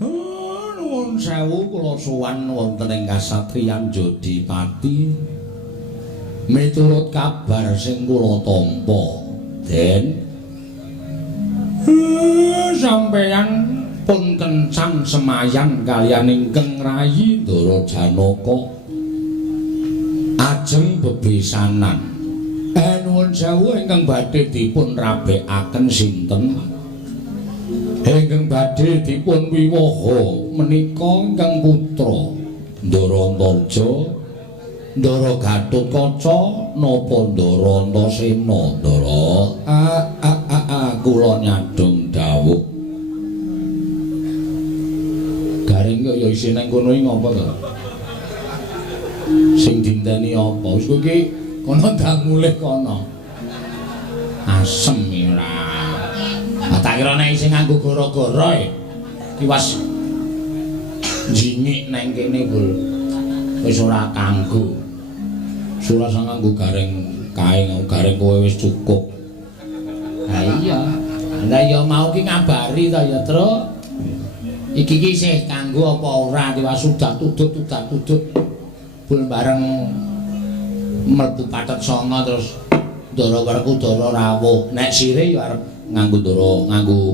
Nuwun sewu kula sowan wonten ing kasatriyan Jodipati. Miturut kabar sing kula tampa, Den sampeyan pun kencan semayan kaliyan ingkang rayi Ndara Janaka ajeng bebesanan. Nuwun sewu ingkang badhe dipun rabekaken sinten? Ingkang badhe dipun wiwaha menika ingkang putra Ndara Antarja, Ndara Gatotkaca napa Ndara Antasena? Ndara kula nyadong dawuh. Garing kok ya isih nang kono iki ngapa to? Sing dinteni apa? Wis kowe iki kono ndang mulih kono. Asem ora. Tak kira nek isih nganggo gara-gara iki was jinyik nang kene Bul. Wis ora kanggo. Sura sang nganggo garing kae, garing kowe wis cukup. Ha iya. Lah ya mau ki ngabari to ya, Tru. Iki ki isih kanggo apa ora tiwas sudah tudut. Bul bareng mlebu Patet Sanga terus Ndara Werkudara rawuh. Nek sire ya arep nganggo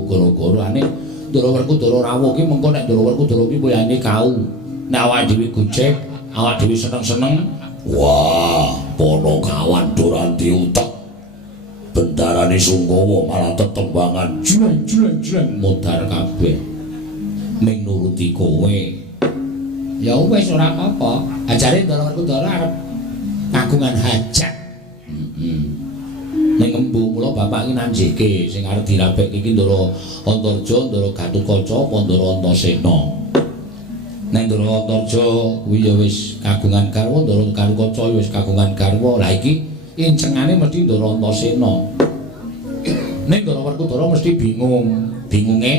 gara-garane Ndara Werkudara rawuh ki mengko nek Ndara Werkudara ki boyane kau. Nek awake dhewe gojek, awake dhewe seneng-seneng, wah, pono kawan Duranti utek. Bendarane Sungkawa malah tetembangan jleng modar kabeh. Ning nuruti kowe. Ya wis ora apa-apa. Ajare Ndara Werkudara arep kagungan hajat. Ning embu mula bapak iki nanjike sing arep dirabekke iki Ndara Antarja, Ndara Gatotkaca apa Ndara Antasena. Nek Ndara Antarja kuwi ya wis kagungan garwa, Ndara Gatotkaca wis kagungan garwa. Lah iki incengane mesti Ndara Antasena. Nek Ndara Werkudara mesti bingunge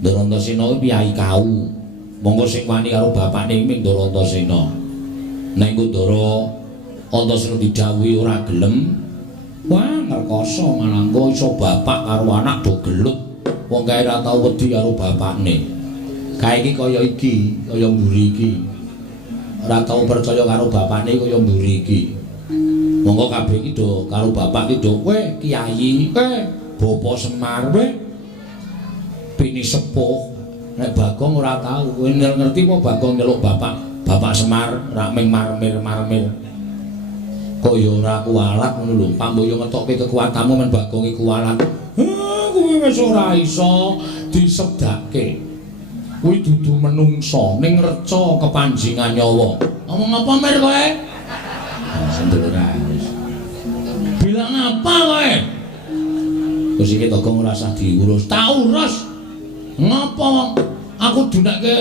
Ndara Antasena kuwi piyai kau. Monggo sing wani karo bapakne iki Ndara Antasena. Nek Ndara Antasena didhawuhi ora gelem, wah ngerkoso malah engko iso bapak karo anak do gelut. Wong kae ora tau wedi karo bapakne. Kae iki kaya mburi iki. Ora tau percaya karo bapakne kaya mburi iki. Monggo kabeh iki do karo bapak iki do kowe kiai, Bapak Semar kowe bini sepuh. Nek Bagong ora tau, kowe ngerti apa Bagong nyeluk Bapak Semar rak ming marmir. Kok ya ora kualat ngono lho, pamboyo ngetokke kekuatanmu men Bagong iki kualat. Kuwi wis ora iso disebdake. Kuwi dudu menungsa ning reca kepanjingan nyawa. Ngomong apa mir kowe? Sendera. Bilang apa kowe? Wis iki Togong ora usah diurus, tak urus. Ngapa aku dinekke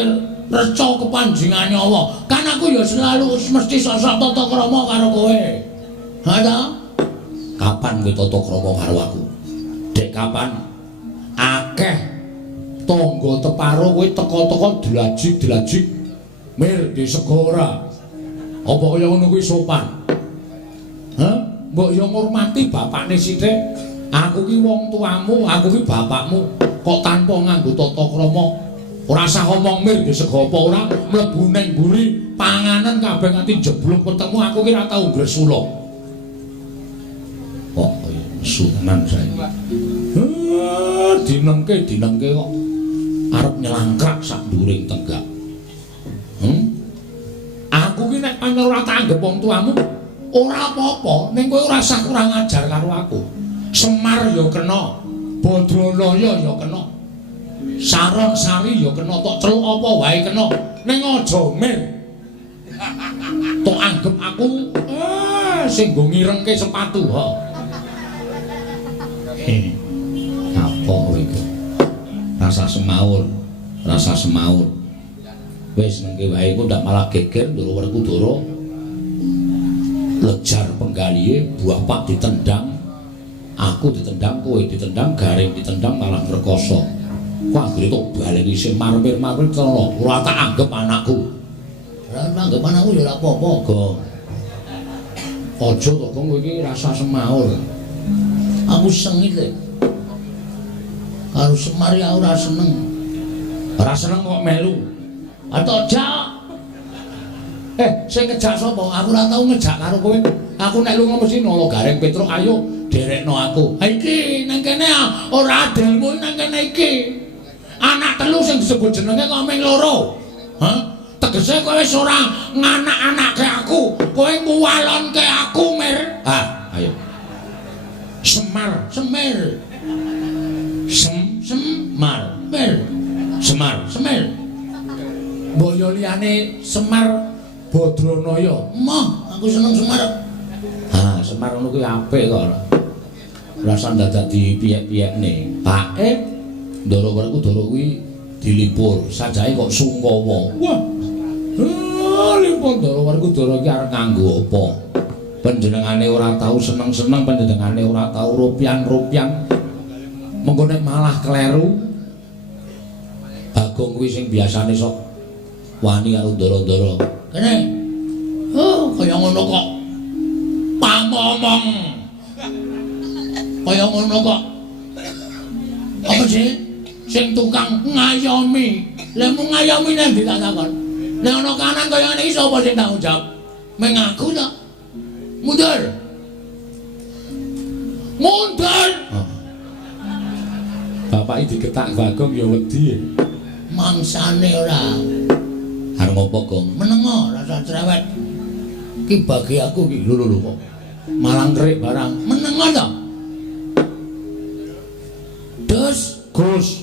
reca kepanjingan nyawa? Kan aku ya selalu mesti sosok tata krama karo kowe. Ha ta? Kapan kowe tata krama karo aku? Dek kapan? Akeh tangga teparo kowe teka-teka dilajik. Mir di segara. Apa kaya ngono kuwi sopan? Hah? Mbok yo ngurmati bapakne sithik. Aku ki wong tuamu, aku ki bapakmu. Kok tanpa nganggo tata krama? Ora usah omong mir di sego apa ora mlebu ning mburi panganan kabeh nganti jeblok ketemu aku ki ora tau gresula. Kok sunan saiki. Dinengke kok arep nyelangkrak sak dhuwuring tenggak. Aku ki nek pancen ora tak anggap wong tuamu, ora apa-apa, ning kowe ora usah kurang ajar karo aku. Semar ya kena, Badranaya ya kena. Saron Sari ya kena, tok celuk apa wae kena. Ning aja mir. Tok anggap aku sing nggo ngirengke sepatu, ha. Apa kowe iki? Rasa semaur. Wis nengke wae ku ndak malah geger Ndara Werkudara. Lejar penggalihe, buah pak ditendang. Aku ditendang, kowe ditendang, garing ditendang malah ngrekoso. Kok anggere tok baleni sing marmir-marmir kena ora tak anggap anakku. Ora anggap anakku ya ora apa-apa, Gong. Aja to, Gong, kowe iki rasa semaur. Aku sengit lho. Karo Semar ya ora seneng. Ora seneng kok melu. Atau jak. Sing ngejak sapa? Aku ora tau ngejak karo kowe. Aku nek lunga mesti nolo Gareng Petruk ayo derekno aku. Ha iki nang kene ora adelmu nang kene iki. Anak telu sing disebut jenenge kok mung loro. Hah? Tegese kowe wis ora nganak-anakke aku. Kowe nguwalonke aku, Mir. Ayo. Semar, Semir. Semar, Mir. Semar, Semir. Boyo liyane Semar Badranaya. Mah, aku seneng Semar. Semar ngono kuwi apik kok. Rasa dadak dipiyek-piyekne. Pak Ndara Werku Dara kuwi dilipur. Sajake kok Sungkawa. Wah. Lipur Ndara Werku Dara iki arep nganggo apa? Panjenengane ora tau seneng-seneng, panjenengane ora tau rupian-rupian. Mengko nek malah kleru. Bagong kuwi sing biasane sok wani karo Ndara-ndara. Kene. Kaya ngono kok. Pamomong. Kaya ngono kok. Apa sih? Sing tukang ngayomi. Lah mung ngayomi nek ditakon. Nek ana kanan kaya ngene iki sapa sing tanggung jawab? Meng aku ta? Mundur. Mundur. Bapak iki diketak Bagong ya wedi. Mangsane ora. Arep apa, Gong? Menengo rasa cerewet. Ki bagi aku ki lho kok. Malang kerik barang. Menengo ta? Gus.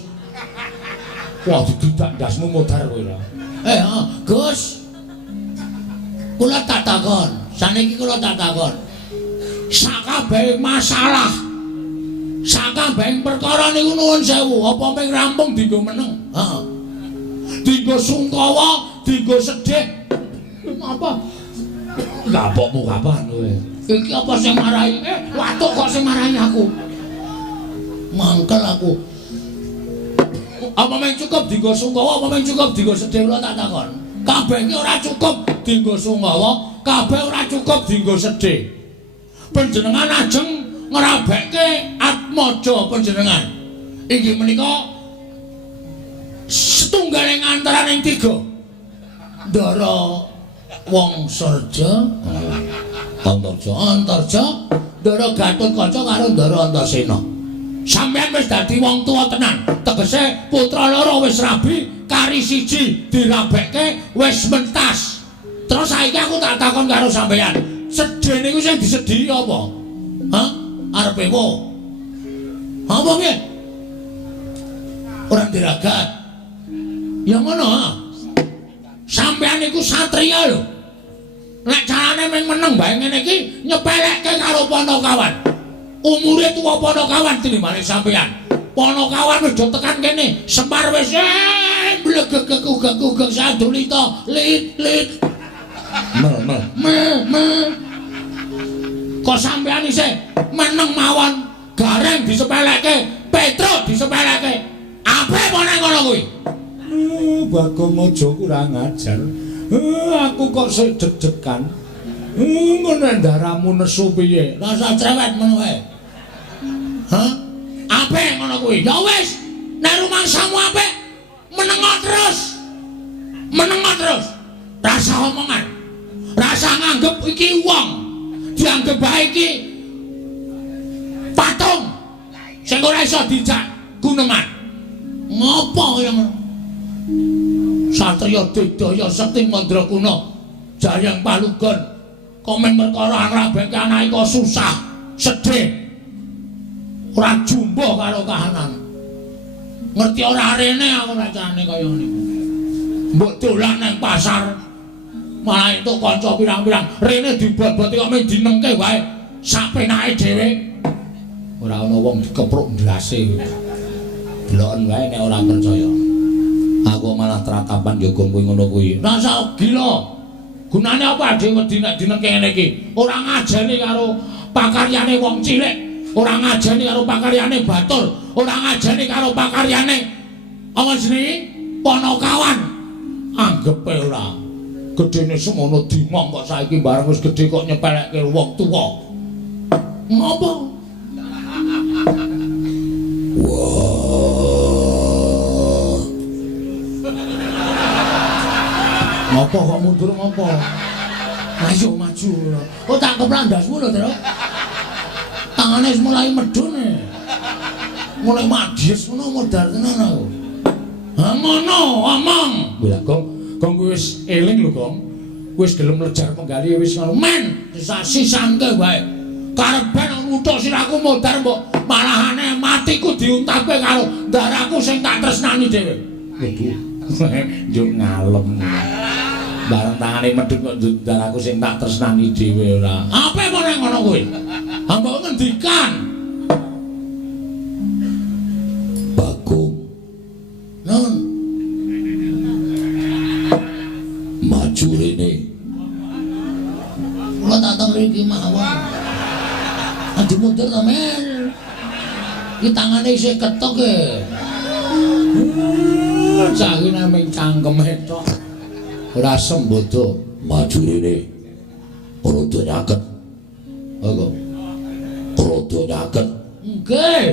Wah, didudak ndasmu modar kowe ora. Gus. Kula tak takon. Saniki kula tak takon. Sakabehing masalah. Sakabehing perkara niku nuwun sewu, apa ming rampung dienggo meneng? Heeh. Dienggo Sungkawa, dienggo sedhik. Apa? Lapokmu kapan kowe? Iki apa sing marahi? Watuk kok sing marahi aku? Mangkel aku. Apa mung cukup dienggo Sungkawa, apa mung cukup dienggo sedhik kula tak takon. Kabeh iki ora cukup dienggo Sungkawa, kabeh ora cukup dienggo sedhik. Panjenengan ajeng ngrabekke atmaja panjenengan. Inggih menika setunggaling antaraning tiga. Ndara Wangsareja, Antarja, Ndara Gatotkaca karo Ndara Antasena. Sampeyan wis dadi wong tuwa tenan. Tegese putra loro wis rabi, kari siji dirabekke wis mentas. Terus saiki aku tak takon karo sampeyan, sedhe niku sing disedhi apa? Hah? Arepe wo? Apa piye? Ora diragat. Ya ngono ha. Sampeyan iku satriya lho. Nek carane mung meneng bae ngene iki nyepelekke karo Panakawan. Umure tuwa Panakawan tinimbale sampeyan. Panakawan wis do tekan kene, Semar wis blegek-gugek sadulita lit. Kok sampeyan isih meneng mawon, Gareng disepelekke, Petruk disepelekke. Ape meneh ngono kuwi? Bagong aja kurang ajar. Aku kok sik deg-degan. Ngono ndaramu nesu piye? Rasa cerewet ngono wae. Hah? Ape ngono kuwi? Ya wis, nek rumangsamu apik, menengo terus. Menengo terus. Rasa omongan. Rasa nganggep iki wong. Dianggep bae iki patung sing ora iso dijak guneman. Ngopo kaya ngono? Satriya Digdaya Sekti Mandrakuna Jayang Palugon komen perkara ngrabekke anake kok susah, sedih. Ora jumbo karo kahanan. Ngerti ora rene aku nek carane kaya ngene. Mbok dolan nang pasar malah entuk kanca pirang-pirang rene dibot-boti kok mung dinengke wae sak penake dhewe. Ora ana wong dikepruk ndase. Deloken wae nek ora percaya. Aku malah tratapan yoga kuwi ngono kuwi. Rasa gila. Gunane apa dhewe wedi nek dinengke ngene iki? Ora ngajeni karo pakaryane wong cilik, ora ngajeni karo pakaryane batur, ora ngajeni karo pakaryane apa jenenge? Panakawan. Anggepe ora. Gedene semono dimong kok saiki bareng wis gedhe kok nyepelekke wong tuwa. Ngopo? Wah. Ngopo kok mundur ngopo? Ayo maju. Kok tak keplandasmu lho, Tru. Tangane wis mulai medhun e. Mulai madhes ngono modar tenan aku. Ha ngono, omong. Lha Gong wis eling lho, Gong. Wis gelem lejar penggali wis ngono. Men, sisante wae. Karepen nuthuk sirahku modar mbok malahane matiku diuntapke karo darahku sing tak tresnani dhewe. Waduh. Njuk ngalem. Bareng tangane medhun kok darahku sing tak tresnani dhewe ora. Ape meneh ngono kuwi? Mbok ngendikan. Bagong. Nun. Maju rene. Kula tak teng mriki mawon. Adi mundur to, Men. Iki tangane isih ketok e. Cangine ming cangkeme tok. Ora sembodo. Maju rene. Rada nyaket. Apa? Rada nyaket. Nggih.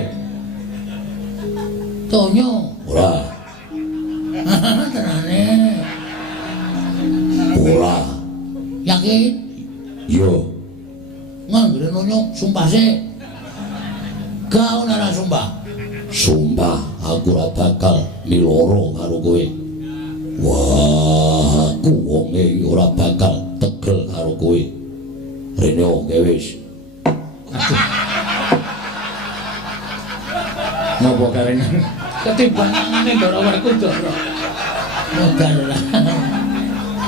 Tonyo. Ora. Tenane. Ora. Yakin? Yo. Nganggere nonyo sumpah sik. Kau ora sumpah. Sumpah aku ora bakal miloro karo kowe. Wah, aku wonge ora bakal tegel karo kowe. Rene oke wis. Ngopo karene? Ketiban nangane Ndara Werkudara.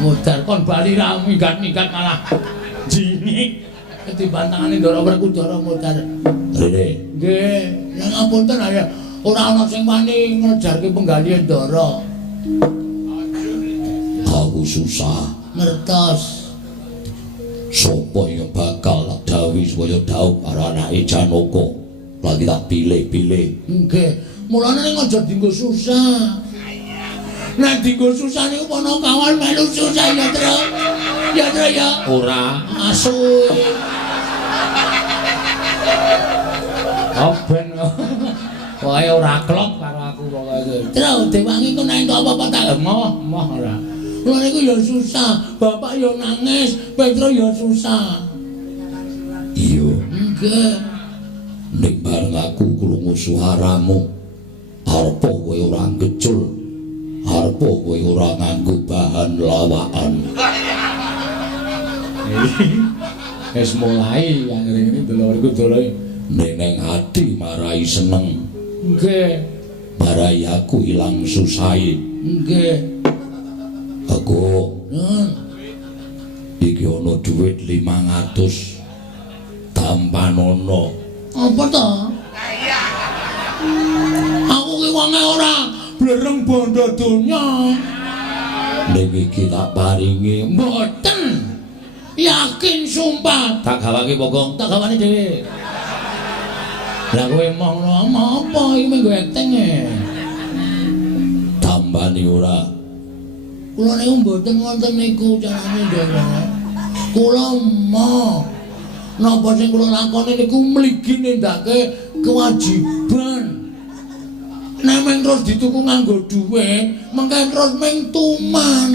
Modar kon bali ra minggat-minggat malah jingik. Ketiban tangane Ndara Werkudara modar. Rene. Nggih, yen ngapunten ya ora ana sing wani ngejarke penggalian Ndara. Aku susah. Ngertos. Sopo yang bakal dawuh supaya dawuh karo anake Janaka. Lagi tak pilih-pilih. Nggih, mulane ning aja dienggo susah. Nek dienggo susah niku ana kawan melu susah ya, Tru. Ya, Tru ya. Ora asu. Oben. Wae ora klop karo aku pokoke. Tru, Dewangi ku nek apa-apa tak emoh ora. Lha niku ya susah, bapak ya nangis, Petro ya susah. Iya. Nggih. Nek bareng aku krungu suaramu, arep kowe ora ngecul. Arep kowe ora nganggo bahan lawakan. Wis mulai ngene-ngene Ndara Werkudara. Neneng ati marai seneng. Nggih. Marai aku ilang susahe. Nggih. Aku iki ana dhuwit 500 tampanono. Apa to? Aku ki wonge ora blereng bondo donya. Ning iki tak paringi mboten. Yakin sumpah. Tak gawake pokok, tak gawane dhewe. Lah kowe mong apa iki menggo acting e? Tambani ora. Kula niku mboten wonten niku carane Ndara. Kula mau napa sing kula lakoni niku mligi nindakake kewajiban. Nek meng terus dituku nganggo dhuwit, mengke terus meng tuman.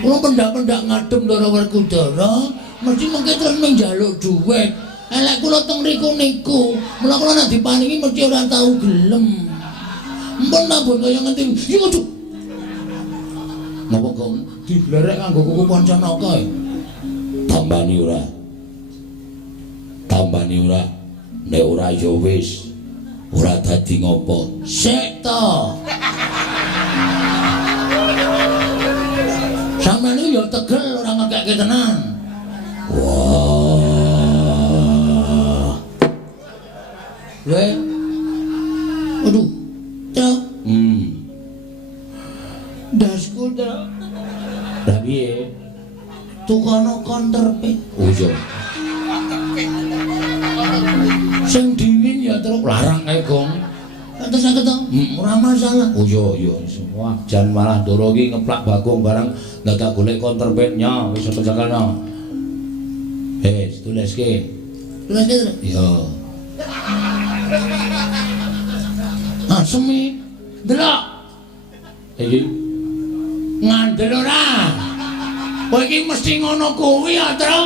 Kula pendak-pendak ngadem Ndara Werkudara, mesti mengke terus meng njaluk dhuwit. Elek kula teng mriku niku, mula kula nek diparingi mesti ora tau gelem. Mpun nabun kaya ngenti. Yo aduh. Napa kok diblerek nganggo kuku Pancanaka e? Tambani ora. Tambani ora. Nek ora ya wis. Ora dadi ngopo. Sik to. Sampeyan ya tegel ora ngekeke tenan. Wah. Weh. Aduh. Tru. Dasku Tru. Lah piye? Tukono counterfeit. Oh iya. Sing dingin ya Tru larang kae Gong. Terus saged to? Ora masalah. Oh iya. Wah, jan malah Ndara iki ngeplak Bagong barang dadak golek counterfeitnya wis kejakalno. Tuliske. Tuliske Tru? Iya. Semi. Delok. Iki Ngandel ora. Kowe iki mesti ngono kuwi ya, Tru.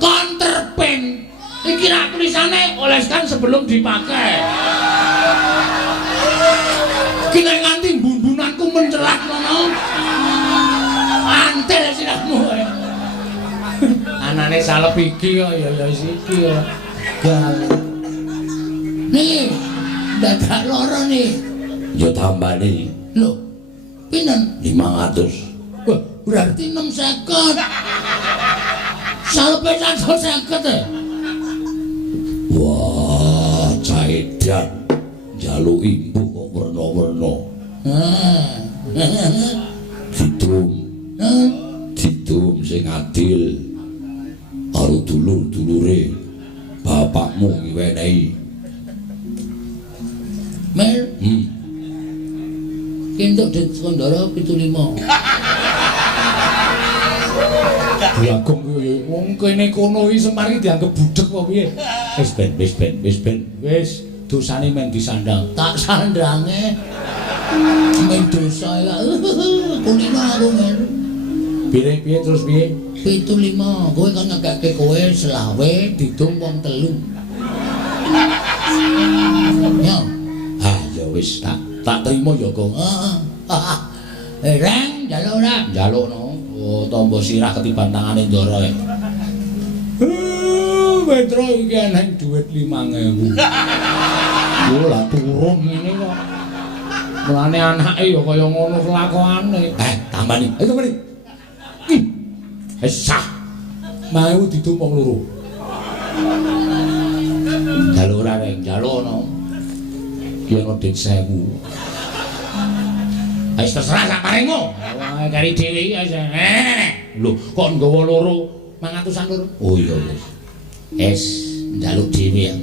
Counterpin. Iki ra tulisane oleskan sebelum dipakai. Ki nek nganti bumbunanku mencelat ngono. Antel sirahmu. Anane salep iki kok ya iki ya. Nih, dadak loro nih. Ya tambane. Lho, pinten? 500. Wah, berarti 650. Salepe 150 e. Wah, caedan. Jaluk imbu kok werna-werna. Didum. Didum sing adil. Karo dulur-dulure bapakmu ngiwenehi. Mel. Kentuk dit Kondoro 75. Diagong wong kene kono iki Semar iki dianggep budhek apa piye? Wis ben. Wis dosane men disandang. Tak sandange. Men dosa ya. Kulino aku men. Piye terus piye? 75. Kowe kan ngekake kowe selawe didum wong 3. Ya. Ah, ya wis tak trimo ya, Kong. Heeh. Reng, njaluk ora? Njaluk no. Oh, tombo sirah ketiban tangane Ndara e. Petro iki eneng dhuwit 5.000. Yo lah turun ngene kok. Mulane anake ya kaya ngono kelakuane. Tambani. Ayo tambani. Sah. Mau ditumpang loro. Njaluk ora reng, njaluk no. Ki ana dik 1000. Wis terserah sak paringmu. Wah, kari dhewe iki wis. Lho, kok nggawa loro? 500-an loro. Oh iya wis. Es njaluk dhewe ya.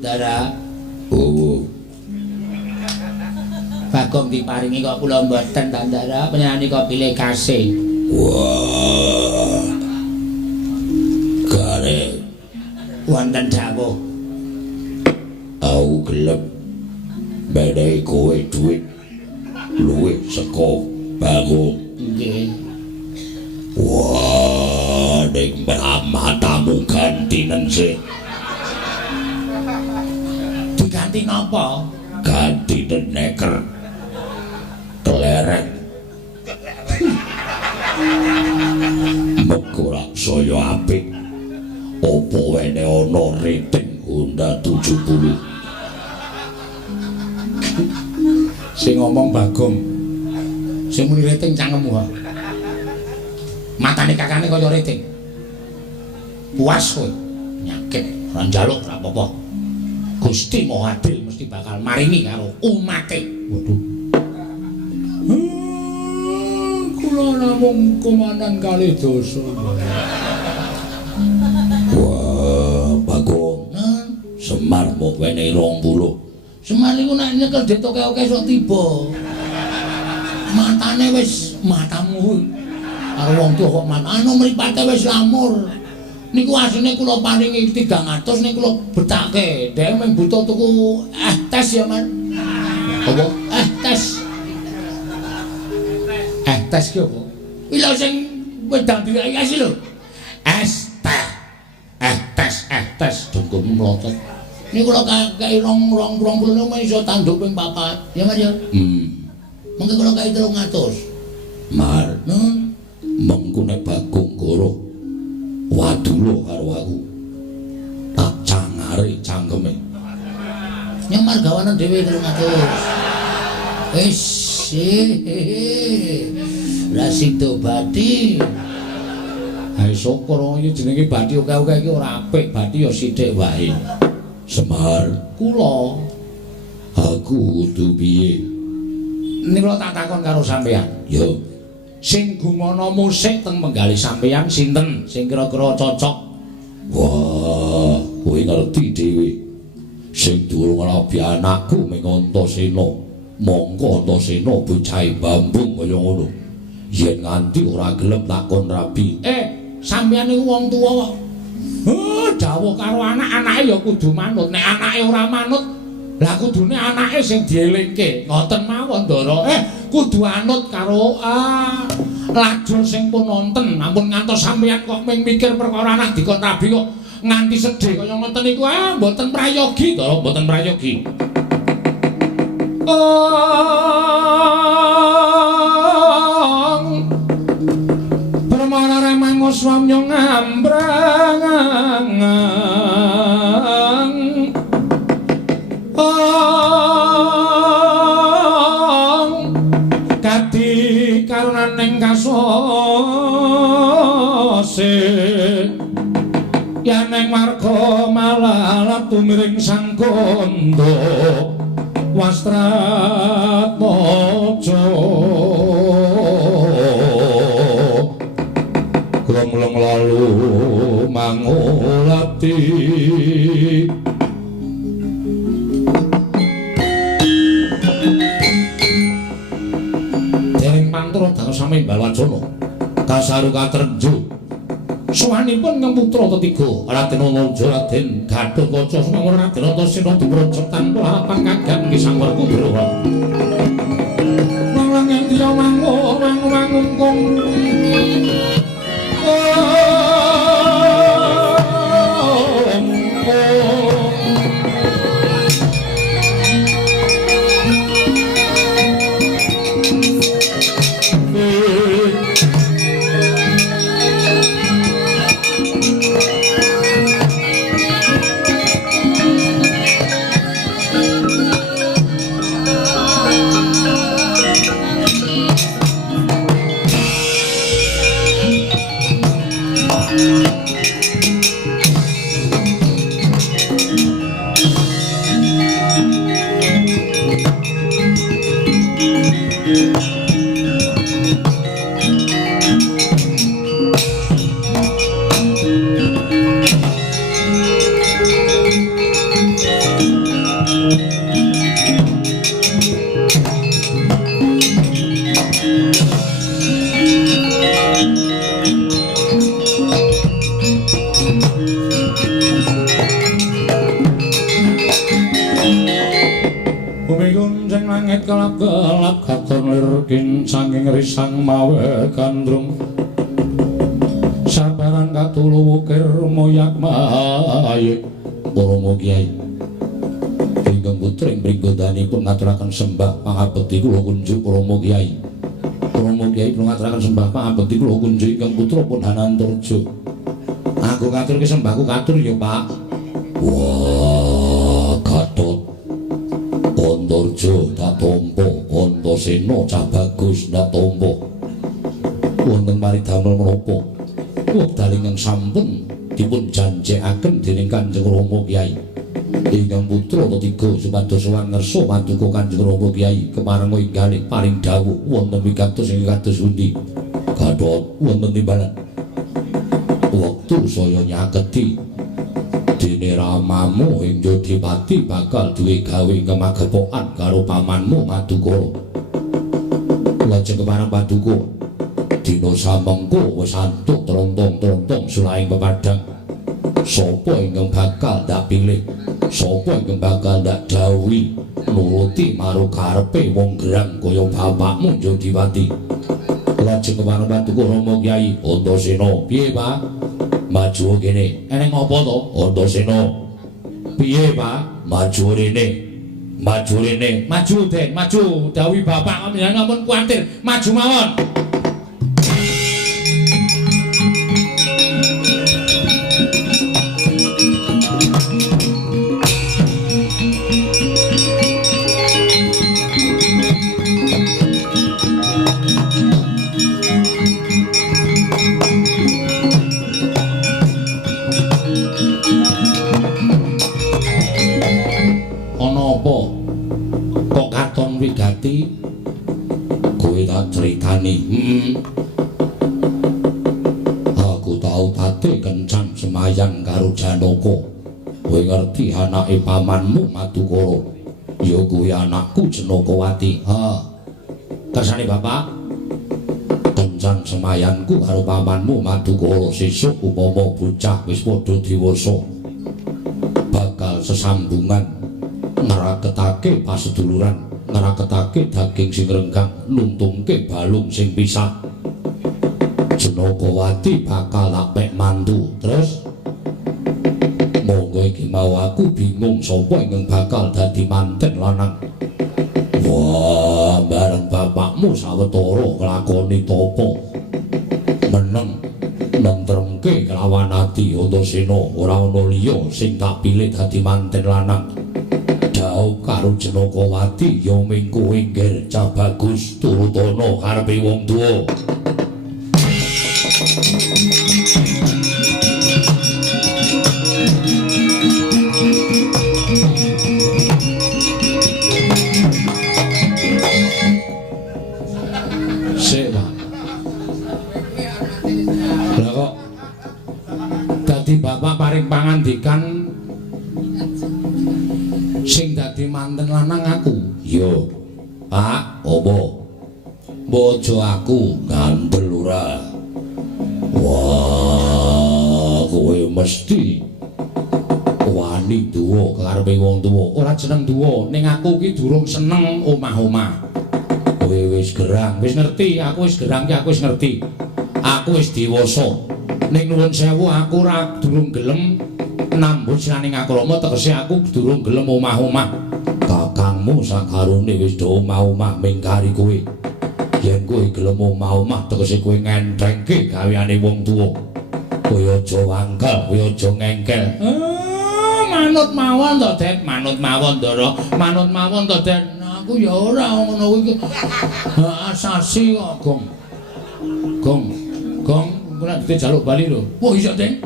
Dara. Oh. Bagong diparingi kok kula mboten ta Ndara, penyanyi kok pilih kasih. Wah. Kare Wonten dawuh. Aku gelem menehi kowe dhuwit luwih saka Bagong. Nggih. Wah, ning matamu gantinen sih. Diganti napa? Gantinen neker. Kelereng. Mengko rak saya apik. Apa wene ana rating Honda 70. Sing ngomong Bagong. Sing muni rating cangkemmu ha. Matane kakane kaya rating. Puas kowe. Nyakit, ora njaluk ora apa-apa. Gusti Maha Adil mesti bakal maringi karo umate. Waduh. Kula namung komandan kali dosa. Wah, Bagong. Semar mau wenehi 20. Semar iku nek nyekel ditoke-oke sok tiba. Matane wis matamu karo wong tuwa kok anu mripate wis lamur. Niku asline kula paringi 300 ning kula betake. Dhek mung butuh tuku tes ya, Man. Apa? Tes. Tes ki apa? Kuwi lho sing wedang dikai lho. Tes dengkulmu mlotot. Niku kula kei 20 iso tanduk ping 4. Ya, Mas ya. Mengko kula kei 300. Mar. Mengko nek Bagong goro wadulo karo aku. Tak cangare cangkeme. Nyamar gawanan dhewe 300. Wis. Rasido Bati. Ha syukur iki jenenge bathi oke-oke iki ora apik, bathi ya sithik wae. Semar, Kula aku kudu piye? niku tak takon karo sampean. Yo, Sing gumana musik teng penggalih sampean sinten sing kira-kira cocok? wah, kowe ngerti dhewe. Sing durung rabi anakku ming Antasena. Mongko Antasena bocahe bambung kaya ngono. Yen nganti ora gelem takon rabi. Sampeyan niku wong tuwa kok. Dawuh karo anak-anake ya kudu manut. Nek anake ora manut, Lah kudune anake sing dielingke, ngoten mawon Ndara. Kudu anut karo lajur sing pun wonten. Ampun ngantos sampeyan kok ming mikir perkara anak dikon rabi kok nganti sedih kaya ngoten niku mboten prayogi Ndara, mboten prayogi. Permana remangos wamya ngambrang kati karunaning kasose yaneng marga malalat tumiring sang kandha Wastratmaja Gromlong lalu mangulati dereng pantura dangu sami Balwacana kasaru katrenju suwanipun ngemutra ketiga Raden Antaja Raden Gatotkaca sumangga Raden Antasena dipraja tanpa pangkagan nggih sang Werkudara lang endya mangungkung kelap-kelap katon lirkin sanging risang mawe kandrung sabaran katulu wukir moyak mayik Rama Kyai ingkang putring pringgodanipun ngaturaken sembah pangabekti kula kunjuk Rama Kyai kula ngaturaken sembah pangabekti kula kunjuk ingkang putra pun Hanantarja aku ngaturke sembahku katur ya Pak. Wah Gatot Antarja tak tampa Antasena cah bagus tak tampa wonten paridamel menapa wekdal ingkang sampun dipun janjekaken dening Kanjeng Rama Kyai ingkang putra ketiga supados sowan ngersa paduka Kanjeng Rama Kyai keparenga inggalih paring dawuh wonten wigatos ing kados pundi Gatot wonten timbalan wektu saya nyaketi dene ramamu ing Jodipati bakal duwe gawe kemagepokan karo pamanmu Madukara. Lajeng kemarang Paduka dina samengko wis antuk trontong-trontong sulaing pepadang. Sapa ingkang bakal ndak pilih? Sapa ingkang bakal ndak dawuhi nuruti marang karepe wong gerang kaya bapakmu Jodipati. Lajeng kemarang Paduka Rama Kyai Antasena. Piye, Pak? Maju kene. Eneng apa to? Antasena. Piye, Pak? Maju rene. Maju rene. Maju, Den, maju. Dawuhi bapak sampeyan ampun kuwatir. Maju mawon. Kok katon wigati kowe tak critani. Aku tau tate kencan semayan karo Janaka. Kowe ngerti anake pamanmu Madukara. Ya kuwi anakku Janakawati. Kersane Bapak kencan semayanku karo pamanmu Madukara sesuk upama bocah wis padha dewasa bakal sesambungan ngraketake paseduluran, ngraketake daging sing renggang, nuntungke balung sing pisah. Jenakawati bakal tak pek mantu. Terus monggo iki mau aku bingung sapa ingkang bakal dadi manten lanang. Wah, bareng bapakmu sawetara nglakoni tapa meneng nentremke kelawan ati Antasena, ora ana liya sing tak pilih dadi manten lanang. Daup karo Jenakawati ya ming kowe ngger cah bagus turutana karepe wong tuwa. Bapak paring pangandikan sing dadi manten lanang aku. Yo, Pak, opo? Bojo aku Ngandel ora. Wah, kowe mesti wani duwa karepe wong tuwa. ora jeneng duwa, ning aku ki durung seneng omah-omah. Kowe wis gerang, Wis ngerti, aku wis gerang ki aku wis ngerti. Aku wis dewasa. Ning nuwun sewu aku ora durung gelem nambut siraning akrama tegese aku durung gelem omah-omah. kakangmu sakarone wis do omah-omah mingkari kowe. Yen kowe gelem omah-omah tegese kowe ngentrengke gaweane wong tuwa. Kowe aja wangkel, kowe aja ngengkel. Manut mawon to, Den. Manut mawon, Ndara. Manut mawon to, Den. Aku ya ora ngono kuwi. Asasi kok, Gong. Gong, kula dijaluk bali lho. Wah, iya, Den.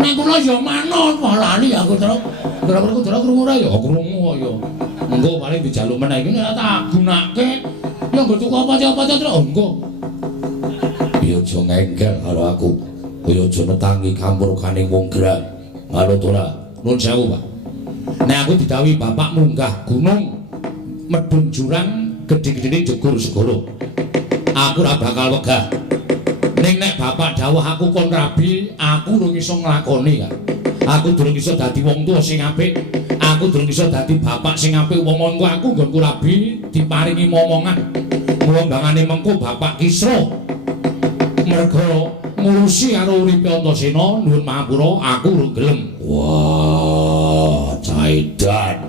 Nek kula ya manut, wah lali aku terus. Ndara krungu ora ya? Krungu kok ya. Engko paling dijaluk meneh iki nek tak gunake. Ya nggo tuku apa-apa terus engko. Ya aja ngengkel karo aku. Kowe aja netangi kampurkaning wong gerang. Manut ora? Nuwun sewu, Pak. Nek aku didhawuhi bapak munggah gunung medhun jurang gedhe-gedhene jegur segara. Aku ora bakal wegah. Ning nek bapak dawuh aku kon rabi, aku durung iso nglakoni, Kak. Aku durung iso dadi wong tuwa sing apik. Aku durung iso dadi bapak sing apik. Wong-wongku aku nggonku rabi diparingi momongan. Mulo-mbangane mengko bapak Kisra. Merga ngurusi karo uripe Antasena, nuwun mapura aku urung gelem. Wah, caidan.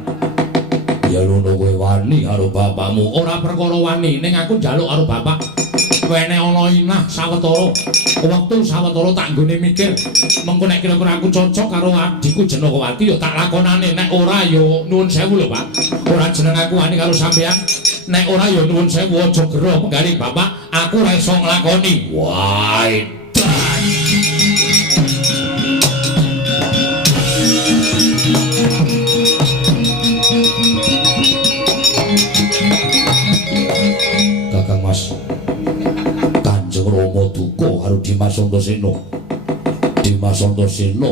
Ya ngono kowe wani karo bapakmu. Ora perkara wani, ning aku njaluk karo bapak. Wene ana inah sawetara. Wektu sawetara tak nggone mikir, mengko nek kira-kira aku cocok karo adikku Jenakawati ya tak lakonane. Nek ora ya nuwun sewu lho, Pak. Ora jeneng aku wani karo sampean. Nek ora ya nuwun sewu aja gero penggaring bapak, aku ora iso nglakoni. Wah, Kakang Mas, Kanjeng Rama duka karo Dimas Antasena. Dimas Antasena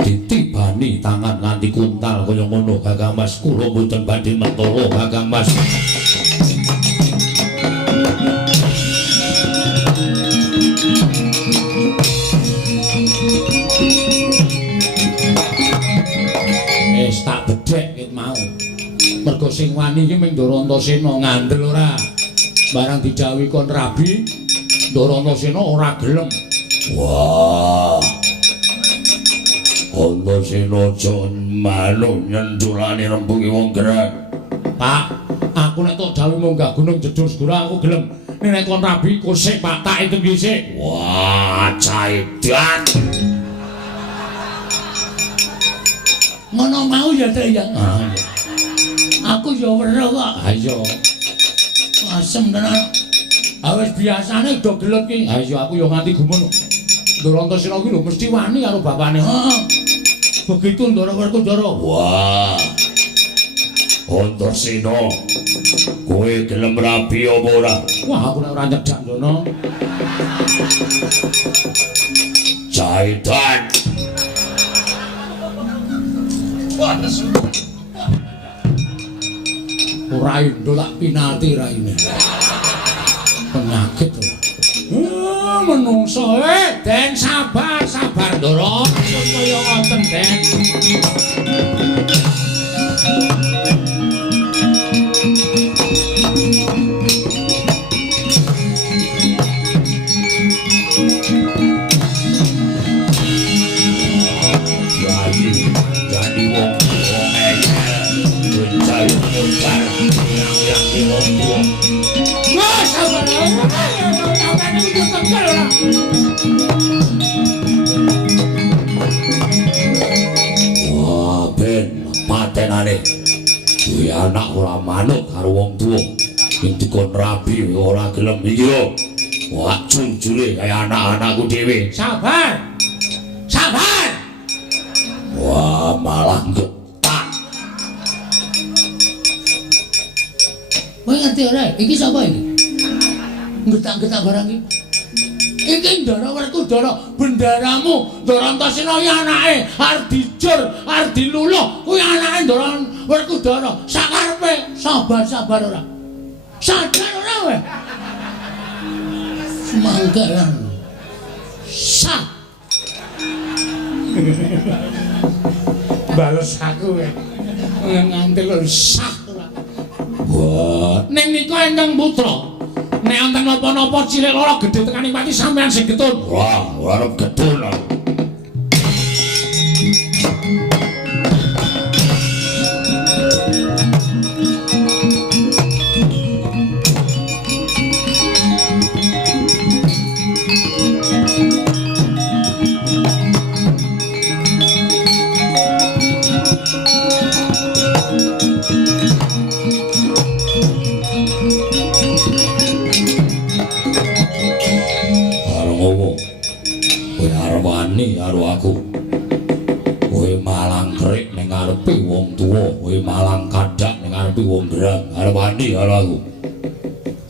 ditibani tangan nganti kuntal kaya ngono, Kakang Mas. Kula mboten badhe mentara, Kakang Mas. tak bedhek ket mau. Mergo sing wani iki ming Ndara Antasena, ngandel ora. Barang didhawuhi kon rabi, Ndara Antasena ora gelem. Wah. Antasena aja manut nyendulane rembuge wong gerang. Pak, aku nek tok dawuh munggah gunung jedur segara aku gelem. Nek kon rabi kosek Pak, tak itu dhisik. Wah, caidan. Ngono mau ya, Teh ya. Aku ya weruh kok. Ha iya. Asem tenan. Awis biasane do gelut ki. Ha iya aku ya nganti gumun. Ndara Antasena ki lho mesti wani karo bapane. Heeh. Begitu Ndara werku Ndara. Wah. Antasena. Kowe gelem rabi apa ora? Wah, aku nek ora nyedak ngono. Caidan. Ora indo tak pinalti raine. Penyakit ora. Menungso Den sabar Ndara. Kaya ngoten Den. Wah, sabar. Sampeyan iki tekel ora. Wah, ben patenane. Kuwi anak ora manut karo wong tuwa. Sing dikon rabi ora gelem iki lho. Wah, jujure kaya anak-anakku dhewe. Sabar. Sabar. Wah, malah getak. Kowe ngerti ora? Iki sapa iki? Getak-getak barang iki. Iki Ndara Werkudara, bendaramu. Ndara Antasena ya anake, arep dijur, arep diluluh. Kuwi anake Ndara Werkudara. Sakarepe sabar-sabar ora. Sadar ora kowe? Semanggaran. Sah. Bales aku kowe. Nganti lho sah ora. Wah, Ning nika Engkang Putra. Nek wonten napa-napa cilik lara gedhe tekaning pati sampean sing getun. wah, ora arep gedul. Karo aku kowe malang krik ning ngarepe wong tuwa, kowe malang kadhak ning ngarepe wong gerang, arep wani karo aku.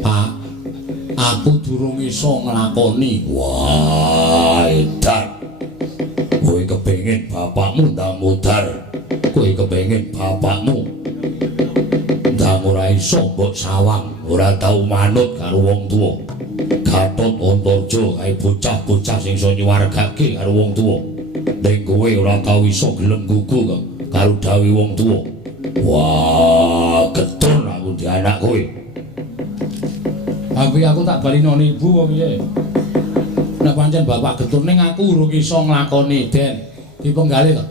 Pak, aku durung iso nglakoni. Wah, edan. Kowe kepengin bapakmu ndang mudhar, kowe kepengin bapakmu ndang ora iso mbok sawang, ora tau manut karo wong tuwa. Gatot Antarja kae bocah-bocah sing iso nyuwargake karo wong tuwa. Ning kowe ora tau iso gelem gugu karo dawuh wong tuwa. Wah, getun aku di anak kowe. Tapi aku tak balino ibu kok piye. Nek pancen bapak getun ning aku urung iso nglakoni, Den. Dipenggalih to.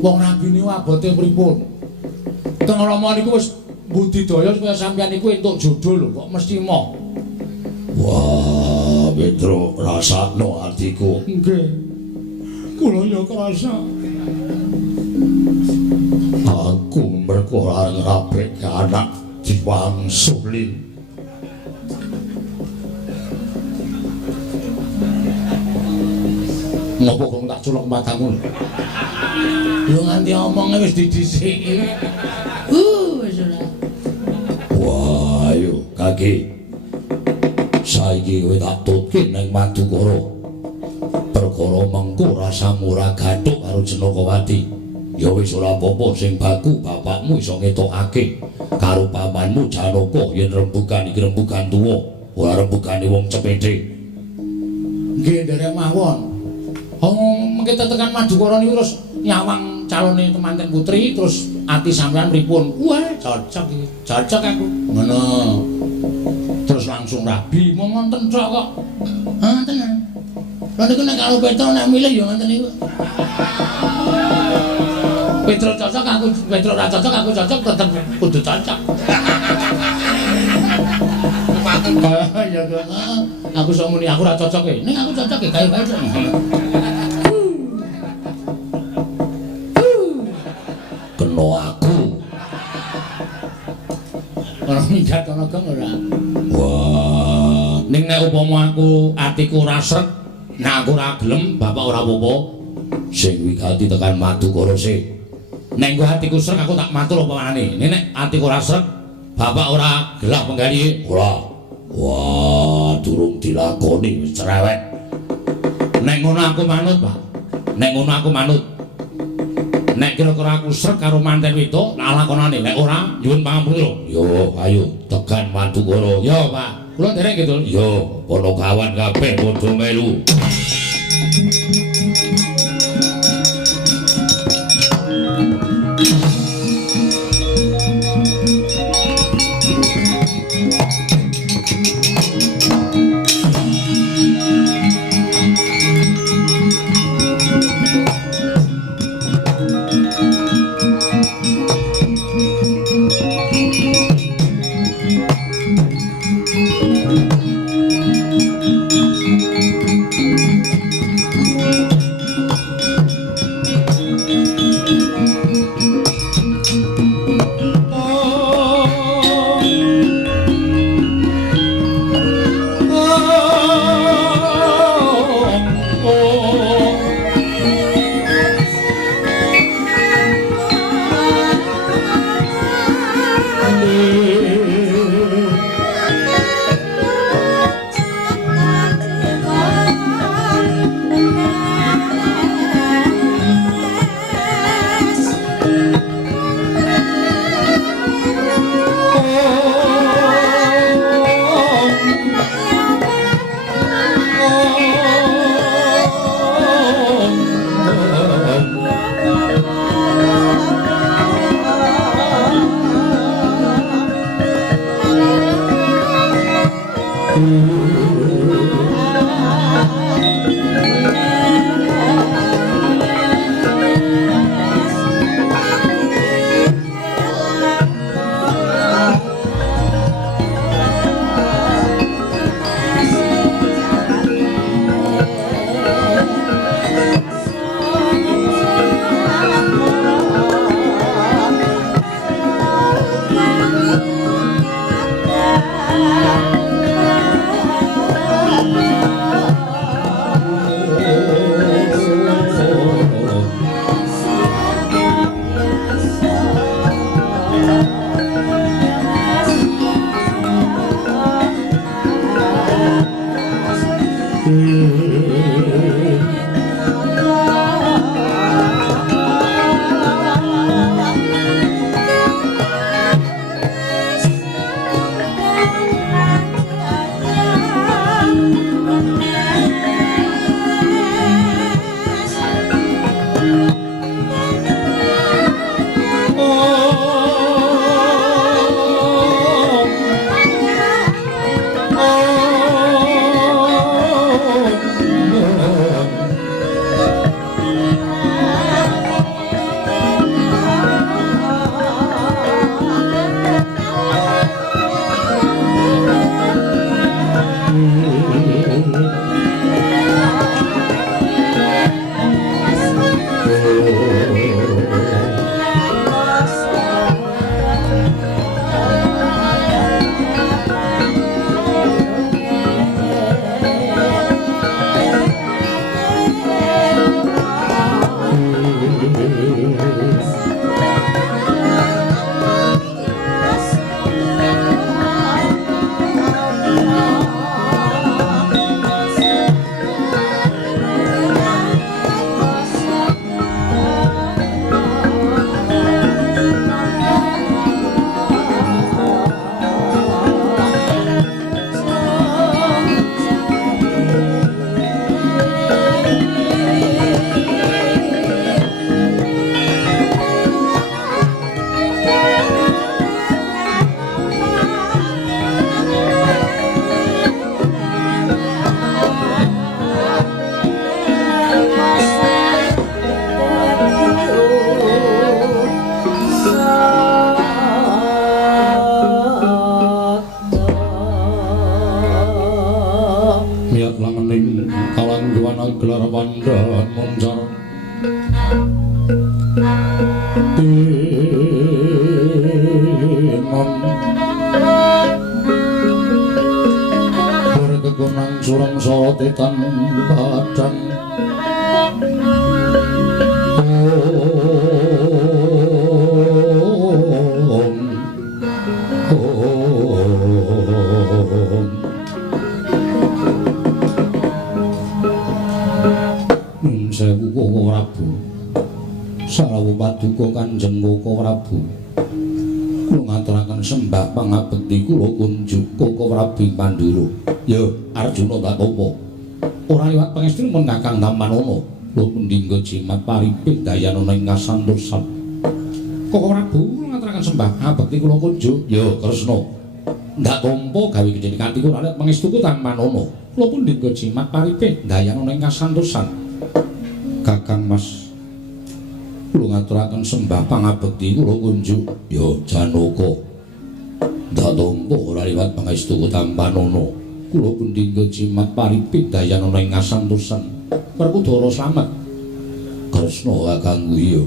Wong nabi niku abote pripun? Kang Rama niku wis budidaya supaya sampeyan iku entuk jodoh lho, kok mesti moh. Wah, Petro rasakno atiku. Nggih. Kula ya krasa. Aku mergo ora ngrabekke anak diwangsuli. Ngopo kok tak culuk matamu? Lu nganti omonge wis didhisiki. Wis ora. Wah, ayo kaki. Saiki kowe tak tutke ning Madukara. Perkara mengko rasamu ora gathuk karo Jenakawati. Ya wis ora apa-apa sing baku bapakmu iso ngetokake karo pamanmu Janaka yen rembugan iki rembugan tuwa, ora rembugane wong cepete. Nggih, nderek mawon. Mengke tekan Madukara niku terus nyawang calone temanten putri terus ati sampean pripun? Wah, cocok iki. Cocok aku. Ngono. Terus langsung rabi, mau ngonten tok kok. Ngoten. Lha niku nek karo Petro nek milih ya ngoten niku. Petro cocok aku, Petro ora cocok aku cocok tetep kudu cocok. Ya aku sok muni aku ora cocok e. Ning aku cocok e kae bae. Kena aku. Ora minggat ana gong ora. Wah, Ning nek upama aku atiku ora srek, nek aku ora gelem, bapak ora apa-apa. sing wigati tekan Madukara sih. Nek nggo atiku srek aku tak matur apa manane. Nek atiku ora srek, bapak ora gelah penggali. Ora. Wah, durung dilakoni wis cerewet. Nek ngono aku manut, Pak. Nek ngono aku manut. Nek kira-kira aku srek karo manten wedok, tak lakonane. Nek ora, nyuwun pangampura. Yo, ayo tekan Madukara. Yo, Pak. Kula dereng gitu. Yo, para kawan kabeh padha melu. Pandura. Ya Arjuna Tatapa. Ora liwat pangestu pun Kakang Tamanono. Lho pendingga jimat paripih dayanana ing kasantosan. Kok Prabu ngaturaken sembah abekti kula kunjuk. Ya Kresna. Ndak tampa gawe gedhe kanthi kula liwat pangestuku Tamanono. Kula pendingga jimat paripih dayanana ing kasantosan. Kakang Mas kula ngaturaken sembah pangabekti kula kunjuk. Ya Janaka. Ndak tampa ora liwat pangestuku Tamanono. Kula pendingga jimat paripih dayanana ing kasantosan. Perkudara slamet. Kresna kakangku iya.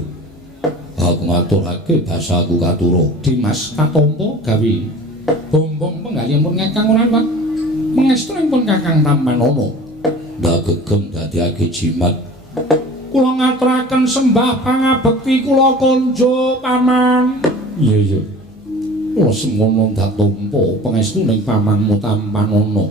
Aku ngaturake basaku katura. Dimas katampa gawe bombong penggalihipun Kakang ora liwat pangestunipun Kakang Tamanono. Ndak gegem dadiake jimat. Kula ngaturaken sembah pangabekti kula kunjuk Paman. Iya. Kula semono ndak tampa pangestuning pamanmu Tamanono.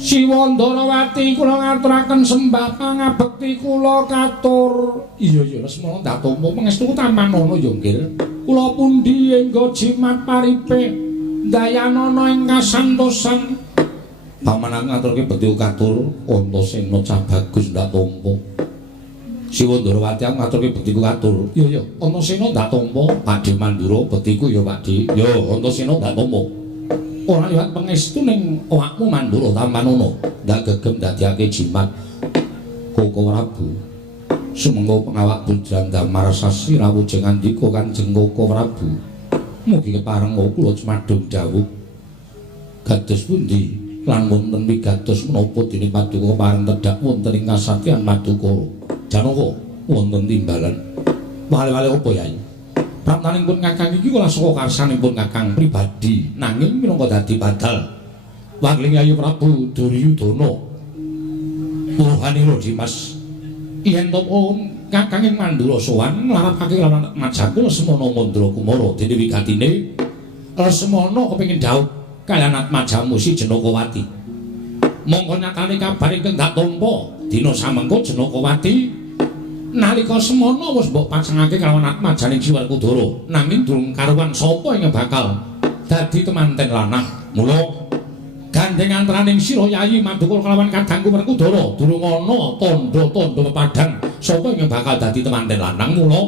Siwandarawati kula ngaturaken sembah pangabekti kula katur. Iya semono ndak tampa pangestuku Tamanono ya nggih. Kula pundi engga jimat paripih dayanana ing kasantosan. Paman ngaturke bekti katur Antasena cah bagus ndak tampa. Siwandarawati ngaturke bektiku katur. Iya Antasena ndak tampa. Pakde Mandura bektiku ya Pakde. Ya Antasena ndak tampa. ora liwat pangestu ning awakmu Mandura Tampanono ndak gegem dadiake jimat Koko Prabu sumengko pengawak Bujang Damar Sasi rawuh ngandika Kanjeng Koko Prabu mugi kepareng kula cumadung dawuh kados pundi lan wonten wigatos menapa dening Paduka pareng tedhak wonten ing kasatyan Madukara Janaka wonten timbalan wale-wale apa Yai praptanipun Kakang iki kula saka karsanipun Kakang pribadi nanging minangka dadi badal wangling Yayi Prabu Duryudana Muruhanira Dimas yen to Kakang ing Mandura sowan nglarapake lawan Majaku Lesmana Mandra Kumara dene wigatine Lesmana kepengin dhaup kaliyan Atmajamu si Janakawati monggo nyatane kabar ingkang dak tampa dina samengko Janakawati nalika semana wis mbok pasangake kalawan Atmajane Ki Werkudara nanging durung karuwan sapa ing bakal dadi temanten lanang mula gandeng antaraning sira Yayi Madukara kalawan kadangku Werkudara durung ana tandha-tandha pepadhang sapa ing bakal dadi temanten lanang mula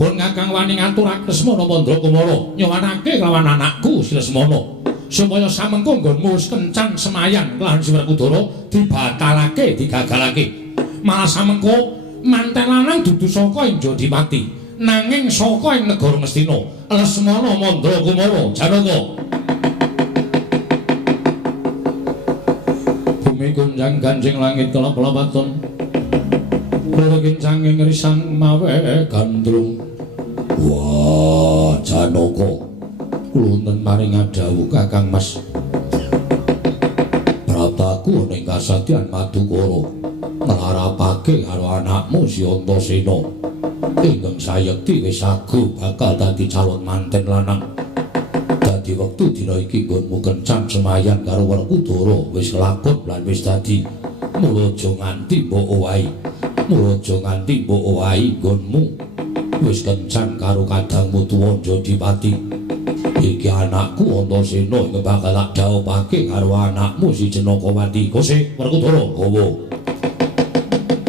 pun Kakang wani ngaturake Lesmana Mandra Kumara nyowanake kalawan anakku si Lesmana supaya samengko nggonmu wis kencan semayan kelawan si Werkudara dibatalake digagalake malah samengko manten lanang dudu saka ing Jodimati nanging saka ing negara Ngastina Lesmana Mandra Kumara Janaka bumi gunjang ganjing langit kelap-kelapaton kula kincang ing risang mawe gandrung wah Janaka kula wonten maring dawuh Kakang Mas prataku ning kasatyan Madukara nglarapake karo anakmu si Antasena ingkang sayekti wis sagu bakal dadi calon manten lanang dadi wektu dina iki nggonmu kencan semayan karo Werkudara wis lakon lan wis dadi mula aja nganti mbok owahi mula aja nganti mbok owahi nggonmu wis kencan karo kadangmu tuwa Jodipati iki anakku Antasena ingkang bakal tak dhawuhake karo anakmu si Janakawati kose Werkudara hawa